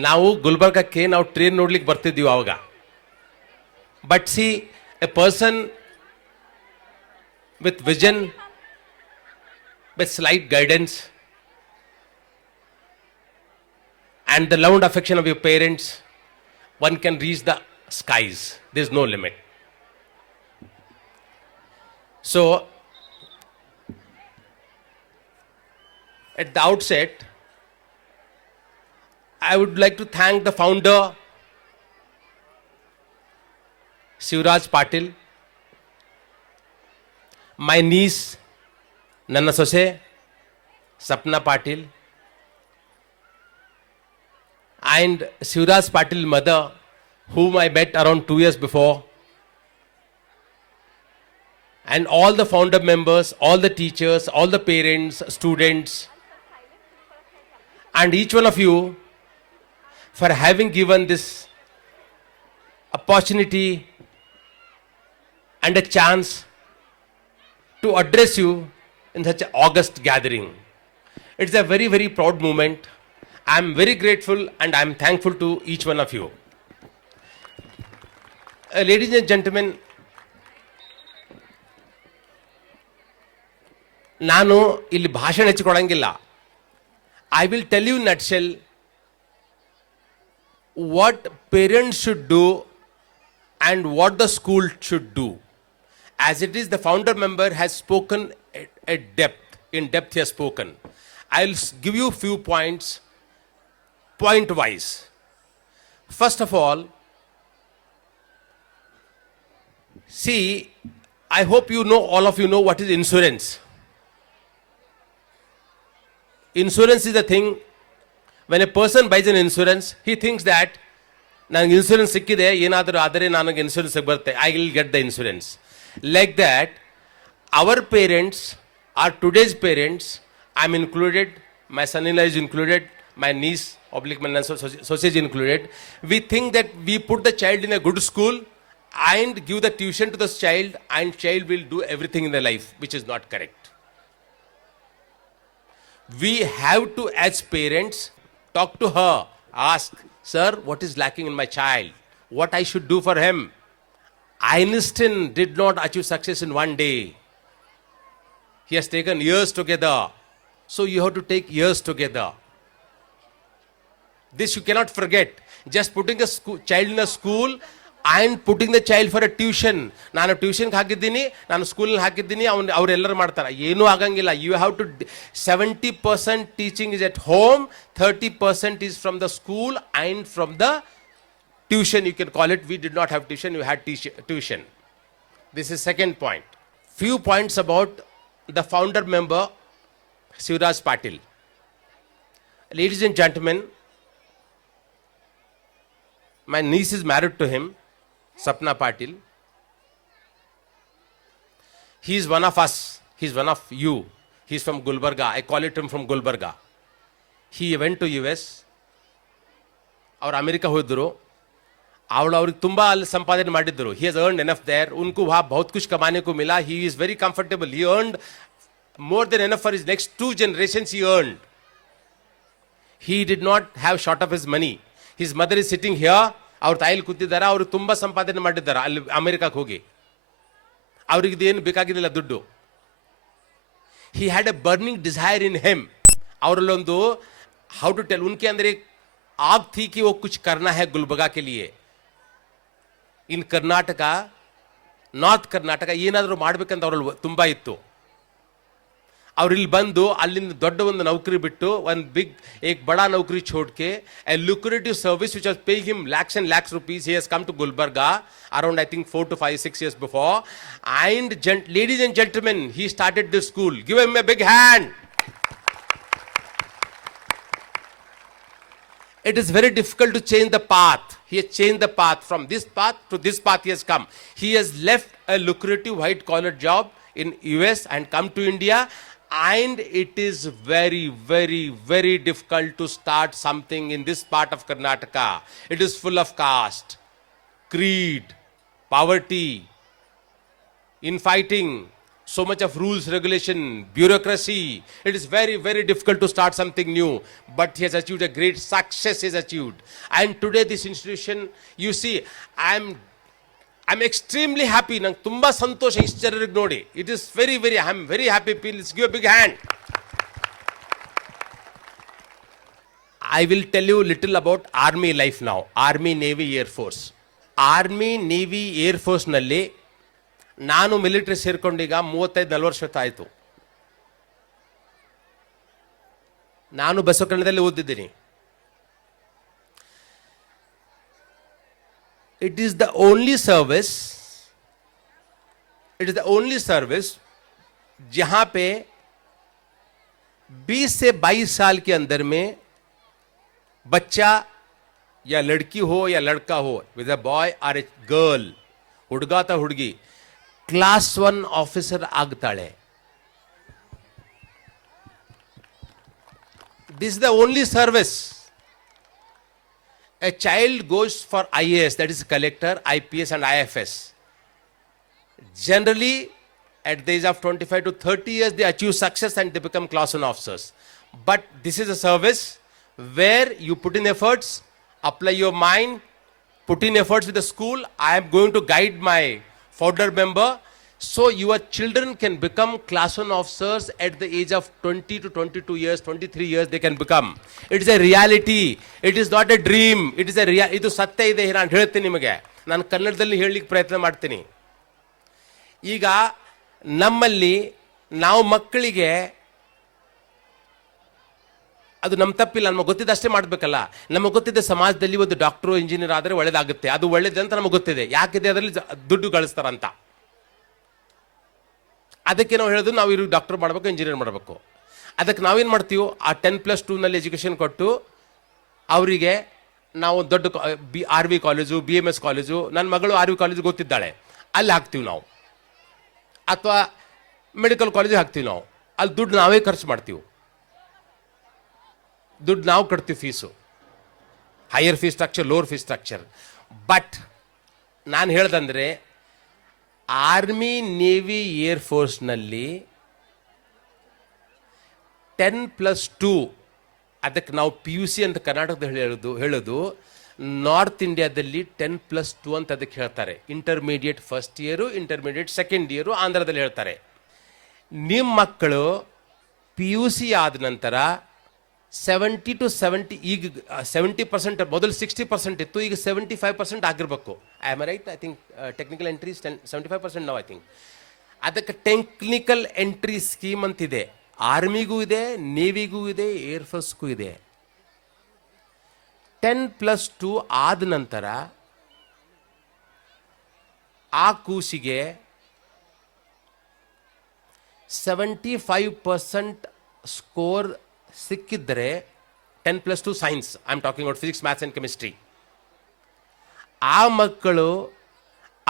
ನಾವು ಗುಲ್ಬರ್ಗಕ್ಕೆ ನಾವು train ನೋಡ್ಲಿಕ್ಕೆ ಬರ್ತಿದ್ದೀವಿ ಆವಾಗ. But see, a person with vision, with slight guidance, and the love and affection of your parents, one can reach the skies. There's no limit. So, at the outset, I would like to thank the founder, Sivraj Patil, my niece, Nanna Sose, Sapna Patil, and Sivraj Patil's mother, whom I met around 2 years before, and all the founder members, all the teachers, all the parents, students, and each one of you for having given this opportunity and a chance to address you in such an august gathering. It's a very, very proud moment. I'm very grateful and I'm thankful to each one of you. Ladies and gentlemen, ನಾನು ಇಲ್ಲಿ ಭಾಷಣ ಹೆಚ್ಚಿಕೊಡಂಗಿಲ್ಲ. I will tell you in a nutshell what parents should do and what the school should do. As it is, the founder member has spoken at depth. In depth he has spoken. I'll give you a few points, point wise. First of all, see, I hope you know, all of you know what is insurance. Insurance is the thing, when a person buys an insurance, he thinks that ನನಗೆ insurance ಸಿಕ್ಕಿದೆ, ಏನಾದರೂ ಆದರೆ ನನಗೆ insurance ಬರುತ್ತೆ, I will get the insurance. Like that, our parents are today's parents. I am included, my son in law is included, my nieces oblique my sausage included. We think that we put the child in a good school and give the tuition to the child and child will do everything in their life, which is not correct. We have to, as parents, talk to her, ask, sir, what is lacking in my child? What I should do for him? Einstein did not achieve success in one day. He has taken years together. So you have to take years together. This you cannot forget. Just putting a child in a school and putting the child for a tuition. ನಾನು ಟ್ಯೂಷನ್ಗೆ ಹಾಕಿದ್ದೀನಿ, ನಾನು ಸ್ಕೂಲಲ್ಲಿ ಹಾಕಿದ್ದೀನಿ, ಅವರೆಲ್ಲರೂ ಮಾಡ್ತಾರೆ. ಏನೂ ಆಗಂಗಿಲ್ಲ. You have to 70% teaching is at home, 30% is from the school and from the tuition. You can call it, we did not have tuition, you had tuition. This is second point. Few points about the founder member Shivraj Patil. Ladies and gentlemen, my niece is married to him, Sapna Patil. He is one of us, he is one of you. He is from Gulbarga. I call it him from Gulbarga. He went to US. और America ಹೋದ್ರು. ಅವಳು ಅವ್ರಿಗೆ ತುಂಬ ಅಲ್ಲಿ ಸಂಪಾದನೆ ಮಾಡಿದ್ದರು. He has earned enough there. ಉनको वहाँ बहुत कुछ कमाने को मिला. He is very comfortable. He earned more than enough for his next 2 generations. He earned. He did not have short of his money. His mother is sitting here. ಅವ್ರ ತಾಯಿಲಿ ಕೂತಿದ್ದಾರೆ. ಅವರು ತುಂಬ ಸಂಪಾದನೆ ಮಾಡಿದ್ದಾರೆ ಅಲ್ಲಿ ಅಮೆರಿಕಕ್ಕೆ ಹೋಗಿ. ಅವ್ರಿಗೆ ಇದೇನು ಬೇಕಾಗಿರಲಿಲ್ಲ ದುಡ್ಡು. he had a burning desire in him. ಅವರಲ್ಲೊಂದು how to tell, उनके अंदर एक आग थी कि वो कुछ करना है गुलबर्गा के लिए. ಇನ್ ಕರ್ನಾಟಕ, ನಾರ್ತ್ ಕರ್ನಾಟಕ ಏನಾದರೂ ಮಾಡ್ಬೇಕಂತ ಅವರಲ್ಲಿ ತುಂಬ ಇತ್ತು. ಅವ್ರಿಲ್ಲಿ ಬಂದು ಅಲ್ಲಿಂದ ದೊಡ್ಡ ಒಂದು ನೌಕರಿ ಬಿಟ್ಟು ಒಂದು ಬಿಗ್ ಏಕ್ ಬಡಾ ನೌಕರಿ छोड़के a lucrative service which was paying him lakhs and lakhs rupees. He has come to Gulbarga around I think 4 to 5 6 years before, and ladies and gentlemen, he started this school. Give him a big hand. It is very difficult to change the path. He has changed the path. From this path to this path he has come. He has left a lucrative white collar job in US and come to India, and it is very, very, very difficult to start something in this part of Karnataka. It is full of caste, creed, poverty, infighting, so much of rules, regulation, bureaucracy. It is very, very difficult to start something new. But he has achieved a great success. He has achieved. And today this institution, you see, I'm extremely happy. Nang tumba santosha ishcharirige nodi. It is very, very, I'm very happy. Please give a big hand. I will tell you little about army life now. Army, Navy, Air Force. Army, Navy, Air Force nalli ನಾನು military ಸೇರ್ಕೊಂಡೀಗ 35-40 ವರ್ಷ ಆಯಿತು. ನಾನು ಬಸವಕಲ್ಯಾಣದಲ್ಲಿ ಓದಿದ್ದೀನಿ. It is the only service जहाँ पे 20 से 22 साल के अंदर में बच्चा या लड़की हो या लड़का हो, with a boy or a girl, ಹುಡುಗ ಅಥವಾ ಹುಡುಗಿ ಕ್ಲಾಸ್ 1 ಆಫೀಸರ್ ಆಗ್ತಾಳೆ. This is the only service. A child goes for IAS, that is collector, IPS and IFS. Generally, at the age of 25 to 30 years, they achieve success and they become class 1 officers. But this is a service where you put in efforts, apply your mind, put in efforts with the school. I am going to guide my founder member, so your children can become class 1 officers at the age of 20 to 22 years, 23 years they can become. It is a reality. It is not a dream. It is a reality. ಇದು ಸತ್ಯ ಇದೆ. ನಾನು ಹೇಳ್ತೀನಿ ನಿಮಗೆ. ನಾನು ಕನ್ನಡದಲ್ಲಿ ಹೇಳಲಿಕ್ಕೆ ಪ್ರಯತ್ನ ಮಾಡ್ತೀನಿ. ಈಗ ನಮ್ಮಲ್ಲಿ ನಾವು ಮಕ್ಕಳಿಗೆ ಅದು ನಮ್ಮ ತಪ್ಪಿಲ್ಲ, ನಮಗೆ ಗೊತ್ತಿದೆ ಅಷ್ಟೇ ಮಾಡಬೇಕಲ್ಲ. ನಮಗೆ ಗೊತ್ತಿದೆ ಸಮಾಜದಲ್ಲಿ ಒಂದು ಡಾಕ್ಟ್ರು ಇಂಜಿನಿಯರ್ ಆದರೆ ಒಳ್ಳೇದಾಗುತ್ತೆ, ಅದು ಒಳ್ಳೇದು ಅಂತ ನಮಗೆ ಗೊತ್ತಿದೆ. ಯಾಕಿದೆ ಅದರಲ್ಲಿ ದುಡ್ಡು ಗಳಿಸ್ತಾರಂತ. ಅದಕ್ಕೆ ನಾವು ಹೇಳೋದು ನಾವು ಇವ್ರಿಗೆ ಡಾಕ್ಟರ್ ಮಾಡಬೇಕು, ಇಂಜಿನಿಯರ್ ಮಾಡಬೇಕು. ಅದಕ್ಕೆ ನಾವೇನು ಮಾಡ್ತೀವಿ, ಆ 10+2 ಎಜುಕೇಷನ್ ಕೊಟ್ಟು ಅವರಿಗೆ ನಾವು ದೊಡ್ಡ RV ಕಾಲೇಜು, BMS ಕಾಲೇಜು, ನನ್ನ ಮಗಳು RV ಕಾಲೇಜು ಗೊತ್ತಿದ್ದಾಳೆ, ಅಲ್ಲಿ ಹಾಕ್ತೀವಿ ನಾವು. ಅಥವಾ ಮೆಡಿಕಲ್ ಕಾಲೇಜಿಗೆ ಹಾಕ್ತೀವಿ ನಾವು. ಅಲ್ಲಿ ದುಡ್ಡು ನಾವೇ ಖರ್ಚು ಮಾಡ್ತೀವಿ, ದುಡ್ಡು ನಾವು ಕಟ್ತೀವಿ fees. Higher fees structure, lower fees structure. But ನಾನು ಹೇಳ್ದಂದರೆ ಆರ್ಮಿ, ನೇವಿ, ಏರ್ ಫೋರ್ಸ್ನಲ್ಲಿ 10+2, ಅದಕ್ಕೆ ನಾವು PUC ಅಂತ ಕರ್ನಾಟಕದಲ್ಲಿ ಹೇಳೋದು ನಾರ್ತ್ ಇಂಡಿಯಾದಲ್ಲಿ 10+2 ಅಂತ ಅದಕ್ಕೆ ಹೇಳ್ತಾರೆ. Intermediate first year, intermediate second year ಆಂಧ್ರದಲ್ಲಿ ಹೇಳ್ತಾರೆ. ನಿಮ್ಮ ಮಕ್ಕಳು PUC ಆದ ನಂತರ 70 to 70, ಈಗ 70%, ಮೊದಲು 60% ಇತ್ತು, ಈಗ 75% ಆಗಿರಬೇಕು. I am right? I think technical entries 75% ನಾವು ಐ ಥಿಂಕ್. ಅದಕ್ಕೆ ಟೆಕ್ನಿಕಲ್ ಎಂಟ್ರಿ ಸ್ಕೀಮ್ ಅಂತಿದೆ. ಆರ್ಮಿಗೂ ಇದೆ, ನೇವಿಗೂ ಇದೆ, ಏರ್ಫೋರ್ಸ್ಗೂ ಇದೆ. 10+2 ಆದ ನಂತರ ಆ ಕೂಸಿಗೆ 75% ಸ್ಕೋರ್ ಸಿಕ್ಕಿದ್ರೆ, 10+2 science, I am talking out physics, maths and chemistry, ಆ ಮಕ್ಕಳು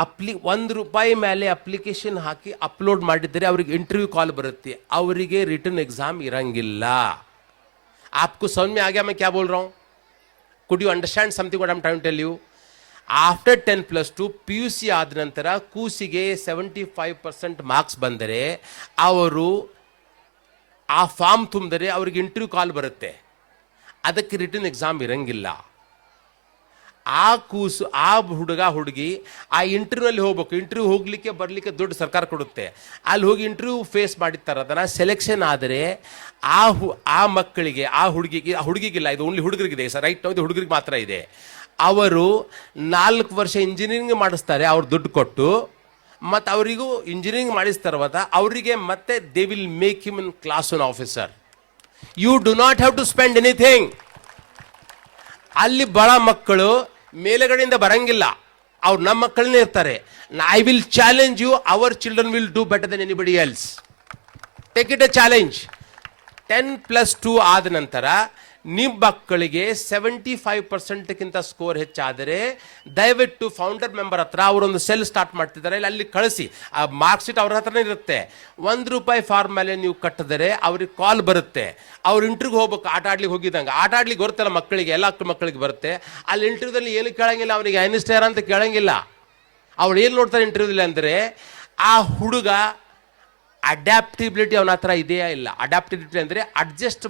₹1 ಮೇಲೆ ಅಪ್ಲಿಕೇಶನ್ ಹಾಕಿ ಅಪ್ಲೋಡ್ ಮಾಡಿದರೆ ಅವ್ರಿಗೆ ಇಂಟರ್ವ್ಯೂ ಕಾಲ್ ಬರುತ್ತೆ. ಅವರಿಗೆ ರಿಟರ್ನ್ ಎಕ್ಸಾಮ್ ಇರಂಗಿಲ್ಲ. आपको समझ में आ गया मैं क्या बोल रहा हूँ? Could you understand something what I'm trying to tell you? After 10+2 PUC ಆದ ನಂತರ ಕೂಸಿಗೆ 75% ಮಾರ್ಕ್ಸ್ ಬಂದರೆ ಅವರು ಆ ಫಾರ್ಮ್ ತುಂಬಿದರೆ ಅವ್ರಿಗೆ ಇಂಟರ್ವ್ಯೂ ಕಾಲ್ ಬರುತ್ತೆ. ಅದಕ್ಕೆ ರಿಟರ್ನ್ ಎಕ್ಸಾಮ್ ಇರಂಗಿಲ್ಲ. ಆ ಕೂಸು, ಆ ಹುಡುಗ ಹುಡುಗಿ ಆ ಇಂಟರ್ವ್ಯೂನಲ್ಲಿ ಹೋಗ್ಬೇಕು. ಇಂಟರ್ವ್ಯೂ ಹೋಗ್ಲಿಕ್ಕೆ ಬರಲಿಕ್ಕೆ ದುಡ್ಡು ಸರ್ಕಾರ ಕೊಡುತ್ತೆ. ಅಲ್ಲಿ ಹೋಗಿ ಇಂಟರ್ವ್ಯೂ ಫೇಸ್ ಮಾಡಿರ್ತಾರೆ. ಅದನ್ನು ಸೆಲೆಕ್ಷನ್ ಆದರೆ ಆ ಮಕ್ಕಳಿಗೆ, ಆ ಹುಡುಗಿಗಿಲ್ಲ, ಇದು ಓನ್ಲಿ ಹುಡುಗರಿಗಿದೆ ಸರ್, ರೈಟ್? ಇದು ಹುಡುಗರಿಗೆ ಮಾತ್ರ ಇದೆ. ಅವರು 4 ವರ್ಷ ಇಂಜಿನಿಯರಿಂಗ್ ಮಾಡಿಸ್ತಾರೆ ಅವ್ರು ದುಡ್ಡು ಕೊಟ್ಟು, ಮತ್ತು ಅವರಿಗೂ ಇಂಜಿನಿಯರಿಂಗ್ ಮಾಡಿದ తర్వాత ಅವರಿಗೆ ಮತ್ತೆ they will make him in class one officer. You do not have to spend anything. ಅಲ್ಲಿ ಬಡ ಮಕ್ಕಳು ಮೇಲೆಗಡೆಯಿಂದ ಬರಂಗಿಲ್ಲ, ಅವ್ರು ನಮ್ಮ ಮಕ್ಕಳನ್ನೇ ಇರ್ತಾರೆ. I will challenge you, our children will do better than anybody else. Take it a challenge. 10+2 ಆದ ನಂತರ ನಿಮ್ಮ ಮಕ್ಕಳಿಗೆ 75%ಕ್ಕಿಂತ ಸ್ಕೋರ್ ಹೆಚ್ಚಾದರೆ ದಯವಿಟ್ಟು ಫೌಂಡರ್ ಮೆಂಬರ್ ಹತ್ರ ಅವರೊಂದು ಸೆಲ್ ಸ್ಟಾರ್ಟ್ ಮಾಡ್ತಿದ್ದಾರೆ, ಅಲ್ಲಿ ಕಳಿಸಿ. ಆ ಮಾರ್ಕ್ ಶೀಟ್ ಅವ್ರ ಹತ್ರನೇ ಇರುತ್ತೆ. ₹1 ಫಾರ್ಮ್ ಮೇಲೆ ನೀವು ಕಟ್ಟಿದರೆ ಅವ್ರಿಗೆ ಕಾಲ್ ಬರುತ್ತೆ. ಅವ್ರು ಇಂಟರ್ವ್ಯೂಗೆ ಹೋಗ್ಬೇಕು. ಆಟ ಆಡ್ಲಿಕ್ಕೆ ಹೋಗಿದ್ದಂಗೆ. ಆಟ ಆಡ್ಲಿಕ್ಕೆ ಬರುತ್ತಲ್ಲ ಮಕ್ಕಳಿಗೆ, ಎಲ್ಲ ಮಕ್ಕಳಿಗೆ ಬರುತ್ತೆ. ಅಲ್ಲಿ ಇಂಟರ್ವ್ಯೂದಲ್ಲಿ ಏನು ಕೇಳಂಗಿಲ್ಲ, ಅವನಿಗೆ ಐನಿಸ್ಟೇರ್ ಅಂತ ಕೇಳಂಗಿಲ್ಲ. ಅವ್ರು ಏನು ನೋಡ್ತಾರೆ ಇಂಟರ್ವ್ಯೂದಲ್ಲಿ ಅಂದರೆ ಆ ಹುಡುಗ ಅಡ್ಯಾಪ್ಟಿಬಿಲಿಟಿ ಅವನ ಹತ್ರ ಇದೆಯಾ ಇಲ್ಲ. ಅಡ್ಯಾಪ್ಟಿಬಿಲಿಟಿ ಅಂದರೆ ಅಡ್ಜಸ್ಟ್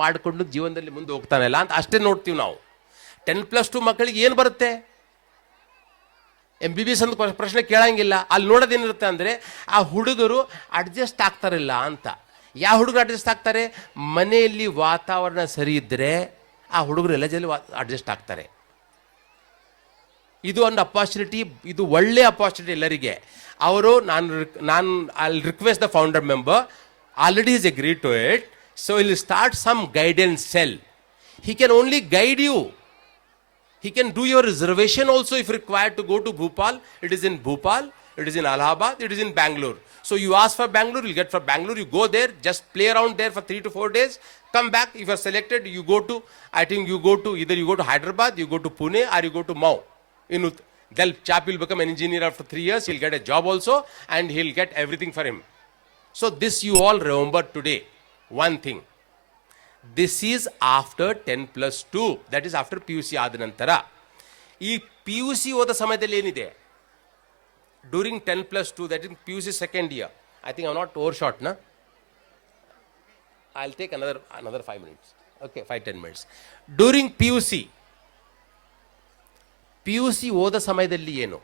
ಮಾಡಿಕೊಂಡು ಜೀವನದಲ್ಲಿ ಮುಂದೆ ಹೋಗ್ತಾನಲ್ಲ ಅಂತ ಅಷ್ಟೇ ನೋಡ್ತೀವಿ ನಾವು. 10+2 ಮಕ್ಕಳಿಗೆ ಏನು ಬರುತ್ತೆ? MBBS ಅಂತ ಪ್ರಶ್ನೆ ಕೇಳಂಗಿಲ್ಲ. ಅಲ್ಲಿ ನೋಡೋದೇನಿರುತ್ತೆ ಅಂದರೆ ಆ ಹುಡುಗರು ಅಡ್ಜಸ್ಟ್ ಆಗ್ತಾರಿಲ್ಲ ಅಂತ. ಯಾವ ಹುಡುಗರು ಅಡ್ಜಸ್ಟ್ ಆಗ್ತಾರೆ? ಮನೆಯಲ್ಲಿ ವಾತಾವರಣ ಸರಿ ಇದ್ದರೆ ಆ ಹುಡುಗರು ಎಲ್ಲ ಜಲ್ದಿ ಅಡ್ಜಸ್ಟ್ ಆಗ್ತಾರೆ. ಇದು ಒಂದು ಅಪಾರ್ಚುನಿಟಿ, ಇದು ಒಳ್ಳೆ ಅಪಾರ್ಚುನಿಟಿ ಎಲ್ಲರಿಗೆ. ಅವರು ನಾನು I request the founder member, already is agreed to it, so will start some guidance cell. He can only guide you. He can do your reservation also if required to go to Bhopal. It is in Bhopal, it is in Allahabad, it is in Bangalore. So you ask for Bangalore, you'll get for Bangalore. You go there, just play around there for 3 to 4 days, come back. If you are selected, you go to, I think you go to, either you go to Hyderabad, you go to Pune, or you go to Mau. They'll chap will become an engineer after 3 years. He'll get a job also, and he'll get everything for him. So this you all remember today. One thing. This is after 10+2. That is after PUC ಆದ ನಂತರ. ಈ PUC ಓದ ಸಮಯದಲ್ಲಿ ಏನಿದೆ? During 10+2, that is PUC second year. I think I'm not overshot, na? I'll take another 5 minutes. Okay, 5-10 minutes. During PUC ಓದ ಸಮಯದಲ್ಲಿ ಏನು?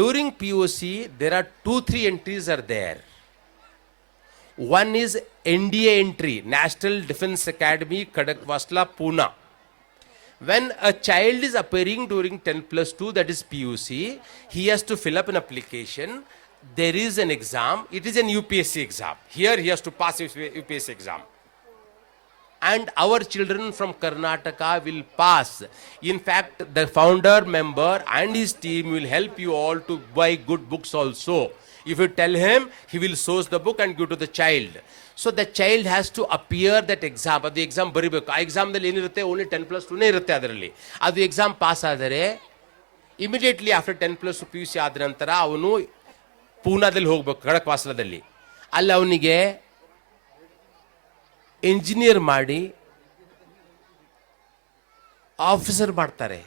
During PUC, there are 2-3 entries are there. One is NDA entry, National Defense Academy, Khadakwasla, Pune. When a child is appearing during 10+2, that is PUC, he has to fill up an application. There is an exam. It is an UPSC exam. Here he has to pass UPSC exam. And our children from Karnataka will pass. In fact, the founder member and his team will help you all to buy good books also. If you tell him, he will source the book and give to the child. So the child has to appear that exam. ಅದು exam ಬರೀಬೇಕು. ಆ ಎಕ್ಸಾಮ್ದಲ್ಲಿ ಏನಿರುತ್ತೆ? Only 10+2 ಇರುತ್ತೆ ಅದರಲ್ಲಿ. ಅದು exam pass ಆದರೆ immediately after 10+2 PUC ಆದ ನಂತರ ಅವನು ಪೂನಾದಲ್ಲಿ ಹೋಗ್ಬೇಕು, ಖಡಕ್ವಾಸ್ಲದಲ್ಲಿ. ಅಲ್ಲಿ ಅವನಿಗೆ ಇಂಜಿನಿಯರ್ ಮಾಡಿ ಆಫೀಸರ್ ಮಾಡ್ತಾರೆ.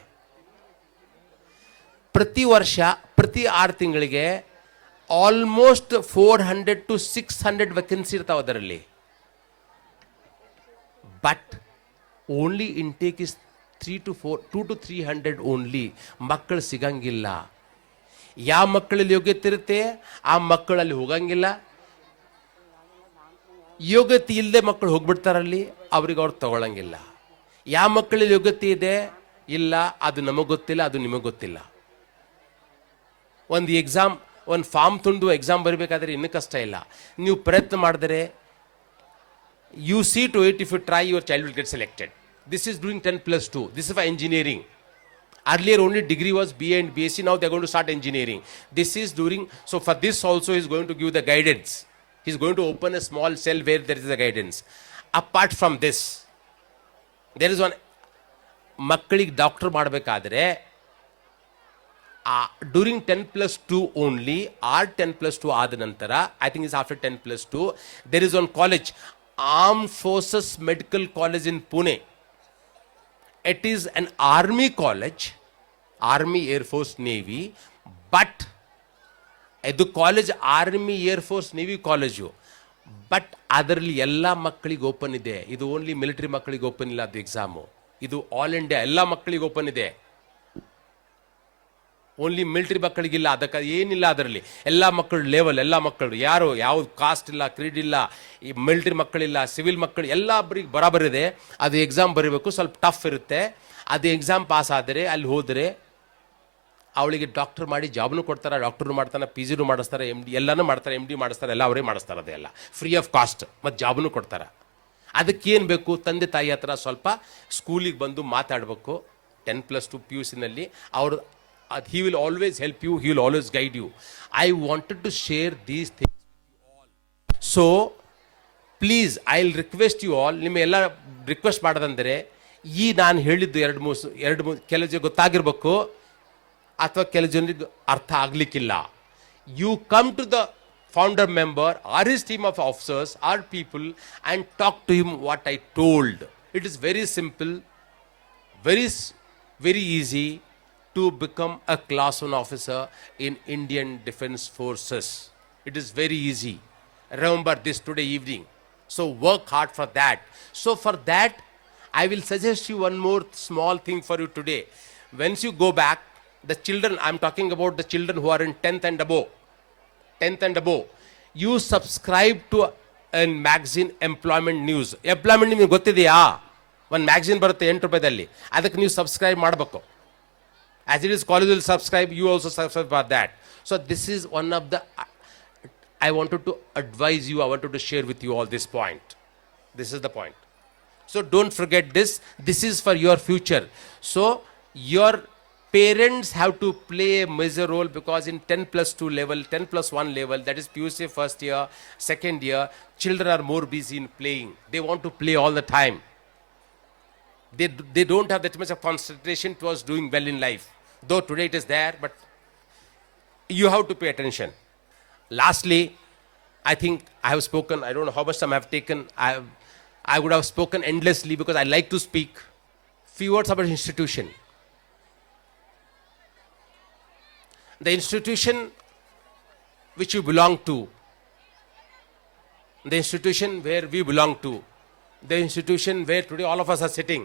ಪ್ರತಿ ವರ್ಷ, ಪ್ರತಿ 6 ತಿಂಗಳಿಗೆ ಆಲ್ಮೋಸ್ಟ್ 400 to 600 ವೇಕೆನ್ಸಿ ಇರ್ತಾವೆ ಅದರಲ್ಲಿ. But only intake is 2 to 300 only. ಮಕ್ಕಳು ಸಿಗಂಗಿಲ್ಲ. ಯಾವ ಮಕ್ಕಳಲ್ಲಿ ಯೋಗ್ಯತೆ ಇರುತ್ತೆ ಆ ಮಕ್ಕಳಲ್ಲಿ ಹೋಗಂಗಿಲ್ಲ. ಯೋಗ್ಯತೆ ಇಲ್ಲದೆ ಮಕ್ಕಳು ಹೋಗ್ಬಿಡ್ತಾರಲ್ಲಿ, ಅವ್ರಿಗೆ ಅವ್ರು ತಗೊಳ್ಳಂಗಿಲ್ಲ. ಯಾವ ಮಕ್ಕಳಲ್ಲಿ ಯೋಗ್ಯತೆ ಇದೆ ಇಲ್ಲ ಅದು ನಮಗೆ ಗೊತ್ತಿಲ್ಲ, ಅದು ನಿಮಗೆ ಗೊತ್ತಿಲ್ಲ. ಒಂದು ಎಕ್ಸಾಮ್, ಒಂದು ಫಾರ್ಮ್ ತುಂಡು ಎಕ್ಸಾಮ್ ಬರಬೇಕಾದ್ರೆ ಇನ್ನೂ ಕಷ್ಟ ಇಲ್ಲ. ನೀವು ಪ್ರಯತ್ನ ಮಾಡಿದರೆ you see to it, if you try, your child will get selected. This is doing 10+2. This is for engineering. Earlier only degree was BA and BSc, now they are going to start engineering. This is during, so for this also he is going to give the guidance. He is going to open a small cell where there is a guidance. Apart from this, there is one, ಮಕ್ಕಳಿಗೆ doctor ಮಾಡಬೇಕಾದ್ರೆ during 10+2 only, or 10+2 ಆದ ನಂತರ, I think is after 10+2, there is one college, Armed Forces Medical College in Pune. It is an army college, Army, Air Force, Navy, but ಇದು college army air force navy college. But ಅದರಲ್ಲಿ ಎಲ್ಲ ಮಕ್ಕಳಿಗೆ open ಇದೆ. ಇದು only military ಮಕ್ಕಳಿಗೆ open ಇಲ್ಲ ಅದು exam. ಇದು ಆಲ್ ಇಂಡಿಯಾ ಎಲ್ಲ ಮಕ್ಕಳಿಗೆ ಓಪನ್ ಇದೆ. ಓನ್ಲಿ ಮಿಲಿಟರಿ ಮಕ್ಕಳಿಗಿಲ್ಲ, ಅದಕ್ಕೆ ಏನಿಲ್ಲ ಅದರಲ್ಲಿ. ಎಲ್ಲ ಮಕ್ಕಳು ಲೆವೆಲ್, ಎಲ್ಲ ಮಕ್ಕಳು ಯಾರು ಯಾವ ಕಾಸ್ಟ್ ಇಲ್ಲ, ಕ್ರೀಡ್ ಇಲ್ಲ, ಈ ಮಿಲಿಟರಿ ಮಕ್ಕಳಿಲ್ಲ, ಸಿವಿಲ್ ಮಕ್ಕಳು ಎಲ್ಲ ಬರೀ ಬರಾಬರಿದೆ. ಅದು ಎಕ್ಸಾಮ್ ಬರೀಬೇಕು, ಸ್ವಲ್ಪ ಟಫ್ ಇರುತ್ತೆ. ಅದು ಎಕ್ಸಾಮ್ ಪಾಸ್ ಆದರೆ ಅಲ್ಲಿ ಹೋದರೆ ಅವಳಿಗೆ ಡಾಕ್ಟರ್ ಮಾಡಿ ಜಾಬ್ನು ಕೊಡ್ತಾರೆ, ಡಾಕ್ಟರ್ನು ಮಾಡ್ತಾನೆ, ಪಿ ಜಿನೂ ಮಾಡಿಸ್ತಾರೆ, MD ಎಲ್ಲನೂ ಮಾಡ್ತಾರೆ, MD ಮಾಡಿಸ್ತಾರೆ, ಎಲ್ಲ ಅವರೇ ಮಾಡಿಸ್ತಾರೆ, ಅದೆಲ್ಲ ಫ್ರೀ ಆಫ್ ಕಾಸ್ಟ್, ಮತ್ತು ಜಾಬ್ನು ಕೊಡ್ತಾರೆ. ಅದಕ್ಕೇನು ಬೇಕು, ತಂದೆ ತಾಯಿ ಹತ್ರ ಸ್ವಲ್ಪ ಸ್ಕೂಲಿಗೆ ಬಂದು ಮಾತಾಡಬೇಕು. 10+2 PUCನಲ್ಲಿ ಅವರು he will always help you, he will always guide you. I wanted to share these things with you all. So please, I'll request you all, ನಿಮ್ಮೆಲ್ಲ ರಿಕ್ವೆಸ್ಟ್ ಮಾಡೋದಂದರೆ, ಈ ನಾನು ಹೇಳಿದ್ದು ಎರಡು ಮೂರು ಕೆಲವು ಜನ ಗೊತ್ತಾಗಿರ್ಬೇಕು ಅಥವಾ ಕೆಲವು ಜನರಿಗೆ ಅರ್ಥ ಆಗಲಿಕ್ಕಿಲ್ಲ. You come to the founder member or his team of officers or people and talk to him what I told. It is very simple, very easy to become a class 1 officer in Indian Defence Forces. It is very easy. Remember this today evening. So work hard for that. So for that, I will suggest you one more small thing for you today. Once you go back, the children, I'm talking about the children who are in 10th and above, you subscribe to a magazine, Employment News. Employment ನಿಮಗೆ ಗೊತ್ತಿದೆಯಾ? ಒಂದು magazine ಬರುತ್ತೆ 8 ರೂಪಾಯಿದಲ್ಲಿ, ಅದಕ್ಕೆ ನೀವು subscribe ಮಾಡಬೇಕು. As it is, college will subscribe, you also subscribe for that. So this is one of the, I wanted to advise you, I wanted to share with you all this point. This is the point. So don't forget this. This is for your future. So your parents have to play a major role, because in 10+2 level, 10+1 level, that is PUC first year, second year, children are more busy in playing. They want to play all the time. They don't have that much of concentration towards doing well in life. Though today it is there, but you have to pay attention. Lastly, I think I have spoken, I don't know how much time I have taken. I would have spoken endlessly because I like to speak. Few words about institution. The institution which you belong to, the institution where we belong to, the institution where today all of us are sitting.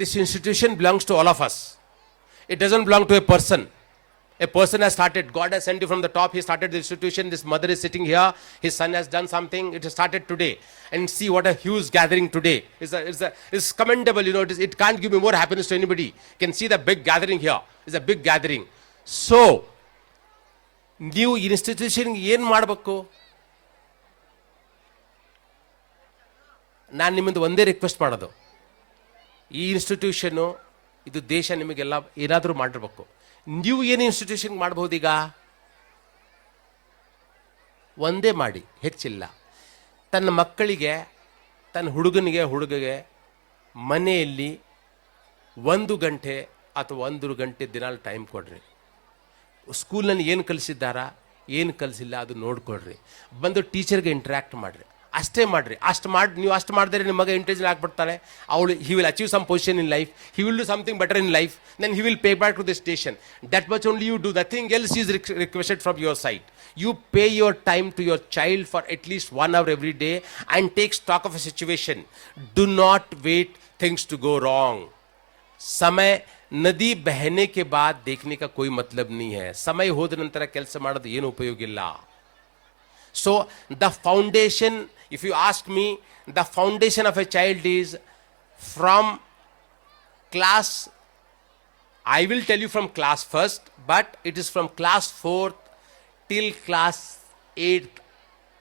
This institution belongs to all of us. It doesn't belong to a person. A person has started, God has sent you from the top, he started the institution, this mother is sitting here, his son has done something, it has started today. And see what a huge gathering today. It's commendable, you know, it can't give me more happiness to anybody. You can see the big gathering here. It's a big gathering. So, ನೀವು ಇನ್ಸ್ಟಿಟ್ಯೂಷನ್ಗೆ ಏನು ಮಾಡಬೇಕು? ನಾನು ನಿಮ್ಮಿಂದ ಒಂದೇ request ಮಾಡೋದು, ಈ institution ಇದು ದೇಶ ನಿಮಗೆಲ್ಲ ಏನಾದರೂ ಮಾಡಿರ್ಬೇಕು. ನೀವು ಏನು ಇನ್ಸ್ಟಿಟ್ಯೂಷನ್ ಮಾಡ್ಬೋದೀಗ? ಒಂದೇ ಮಾಡಿ, ಹೆಚ್ಚಿಲ್ಲ. ತನ್ನ ಮಕ್ಕಳಿಗೆ, ತನ್ನ ಹುಡುಗಗೆ ಮನೆಯಲ್ಲಿ 1 ಗಂಟೆ ಅಥವಾ 1 ಗಂಟೆ ದಿನಾಲು ಟೈಮ್ ಕೊಡ್ರಿ. ಸ್ಕೂಲ್ನಲ್ಲಿ ಏನು ಕಲಿಸಿದ್ದಾರಾ, ಏನು ಕಲಿಸಿಲ್ಲ ಅದು ನೋಡ್ಕೊಳ್ರಿ. ಬಂದು ಟೀಚರ್ಗೆ ಇಂಟ್ರ್ಯಾಕ್ಟ್ ಮಾಡಿರಿ, ಅಷ್ಟೇ ಮಾಡಿರಿ. ನೀವು ಅಷ್ಟು ಮಾಡಿದ್ರೆ ನಿಮ್ಮ ಮಗ ಇಂಟೆಲಿಜೆಂಟ್ ಆಗಿಬಿಡ್ತಾನೆ. he will achieve some position in life, he will do something better in life, then he will pay back to the station. That much only you do, nothing else is requested from your side. You pay your time to your child for at least 1 hour every day and take stock of a situation. Do not wait things to go wrong. समय ನದಿ ಬಹನೆ के बाद देखने का कोई मतलब नहीं है. समय ಹೋದ ನಂತರ ಕೆಲಸ ಮಾಡೋದು ಏನು ಉಪಯೋಗ ಇಲ್ಲ. So the foundation, if you ask me, the foundation of a child is from class, I will tell you from class first, but it is from class 4th till class 8th.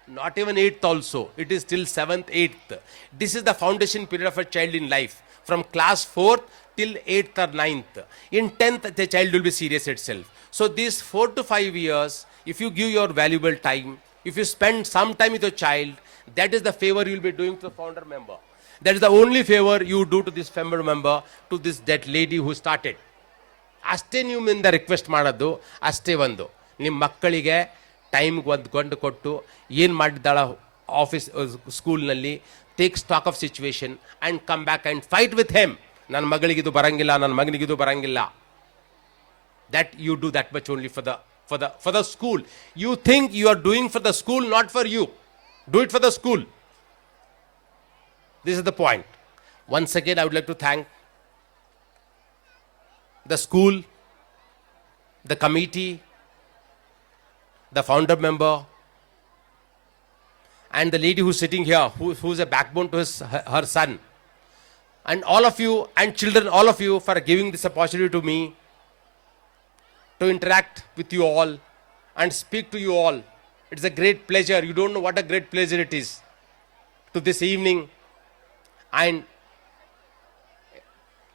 Not even 8th also. It is till 7th, 8th. This is the foundation period of a child in life. From class 4th till 8th or 9th. In 10th, the child will be serious itself. So these 4 to 5 years, if you give your valuable time, if you spend some time with your child, that is the favor you will be doing to the founder member. That is the only favor you do to this founder member, to that lady who started. ಅಷ್ಟೇ ನಿಮ್ಮಿಂದ request ಮಾಡೋದು ಅಷ್ಟೇ ಒಂದು ನಿಮ್ಮ ಮಕ್ಕಳಿಗೆ ಟೈಮ್ಗೆ ಒಂದು ಗಂಡು ಕೊಟ್ಟು ಏನು ಮಾಡಿದ್ದಾಳ ಆಫೀಸ್ ಸ್ಕೂಲ್ನಲ್ಲಿ take stock of situation and come back and fight with him ನನ್ನ ಮಗಳಿಗಿದು ಬರಂಗಿಲ್ಲ ನನ್ನ ಮಗನಿಗಿದು ಬರಂಗಿಲ್ಲ that you do that much only for the school. You think you are doing for the school, not for you. Do it for the school. This is the point. Once again, I would like to thank the school, the committee, the founder member, and the lady who's sitting here, who's a backbone to her son, and all of you and children, all of you, for giving this opportunity to me to interact with you all and speak to you all. It's a great pleasure. You don't know what a great pleasure it is to this evening and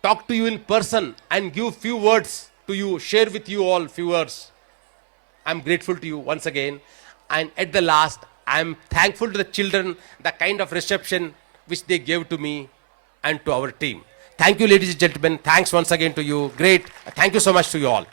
talk to you in person and give few words to you, share with you all few words. I'm grateful to you once again. And at the last, I'm thankful to the children, the kind of reception which they gave to me and to our team. Thank you, ladies and gentlemen. Thanks once again to you. Great. Thank you so much to you all.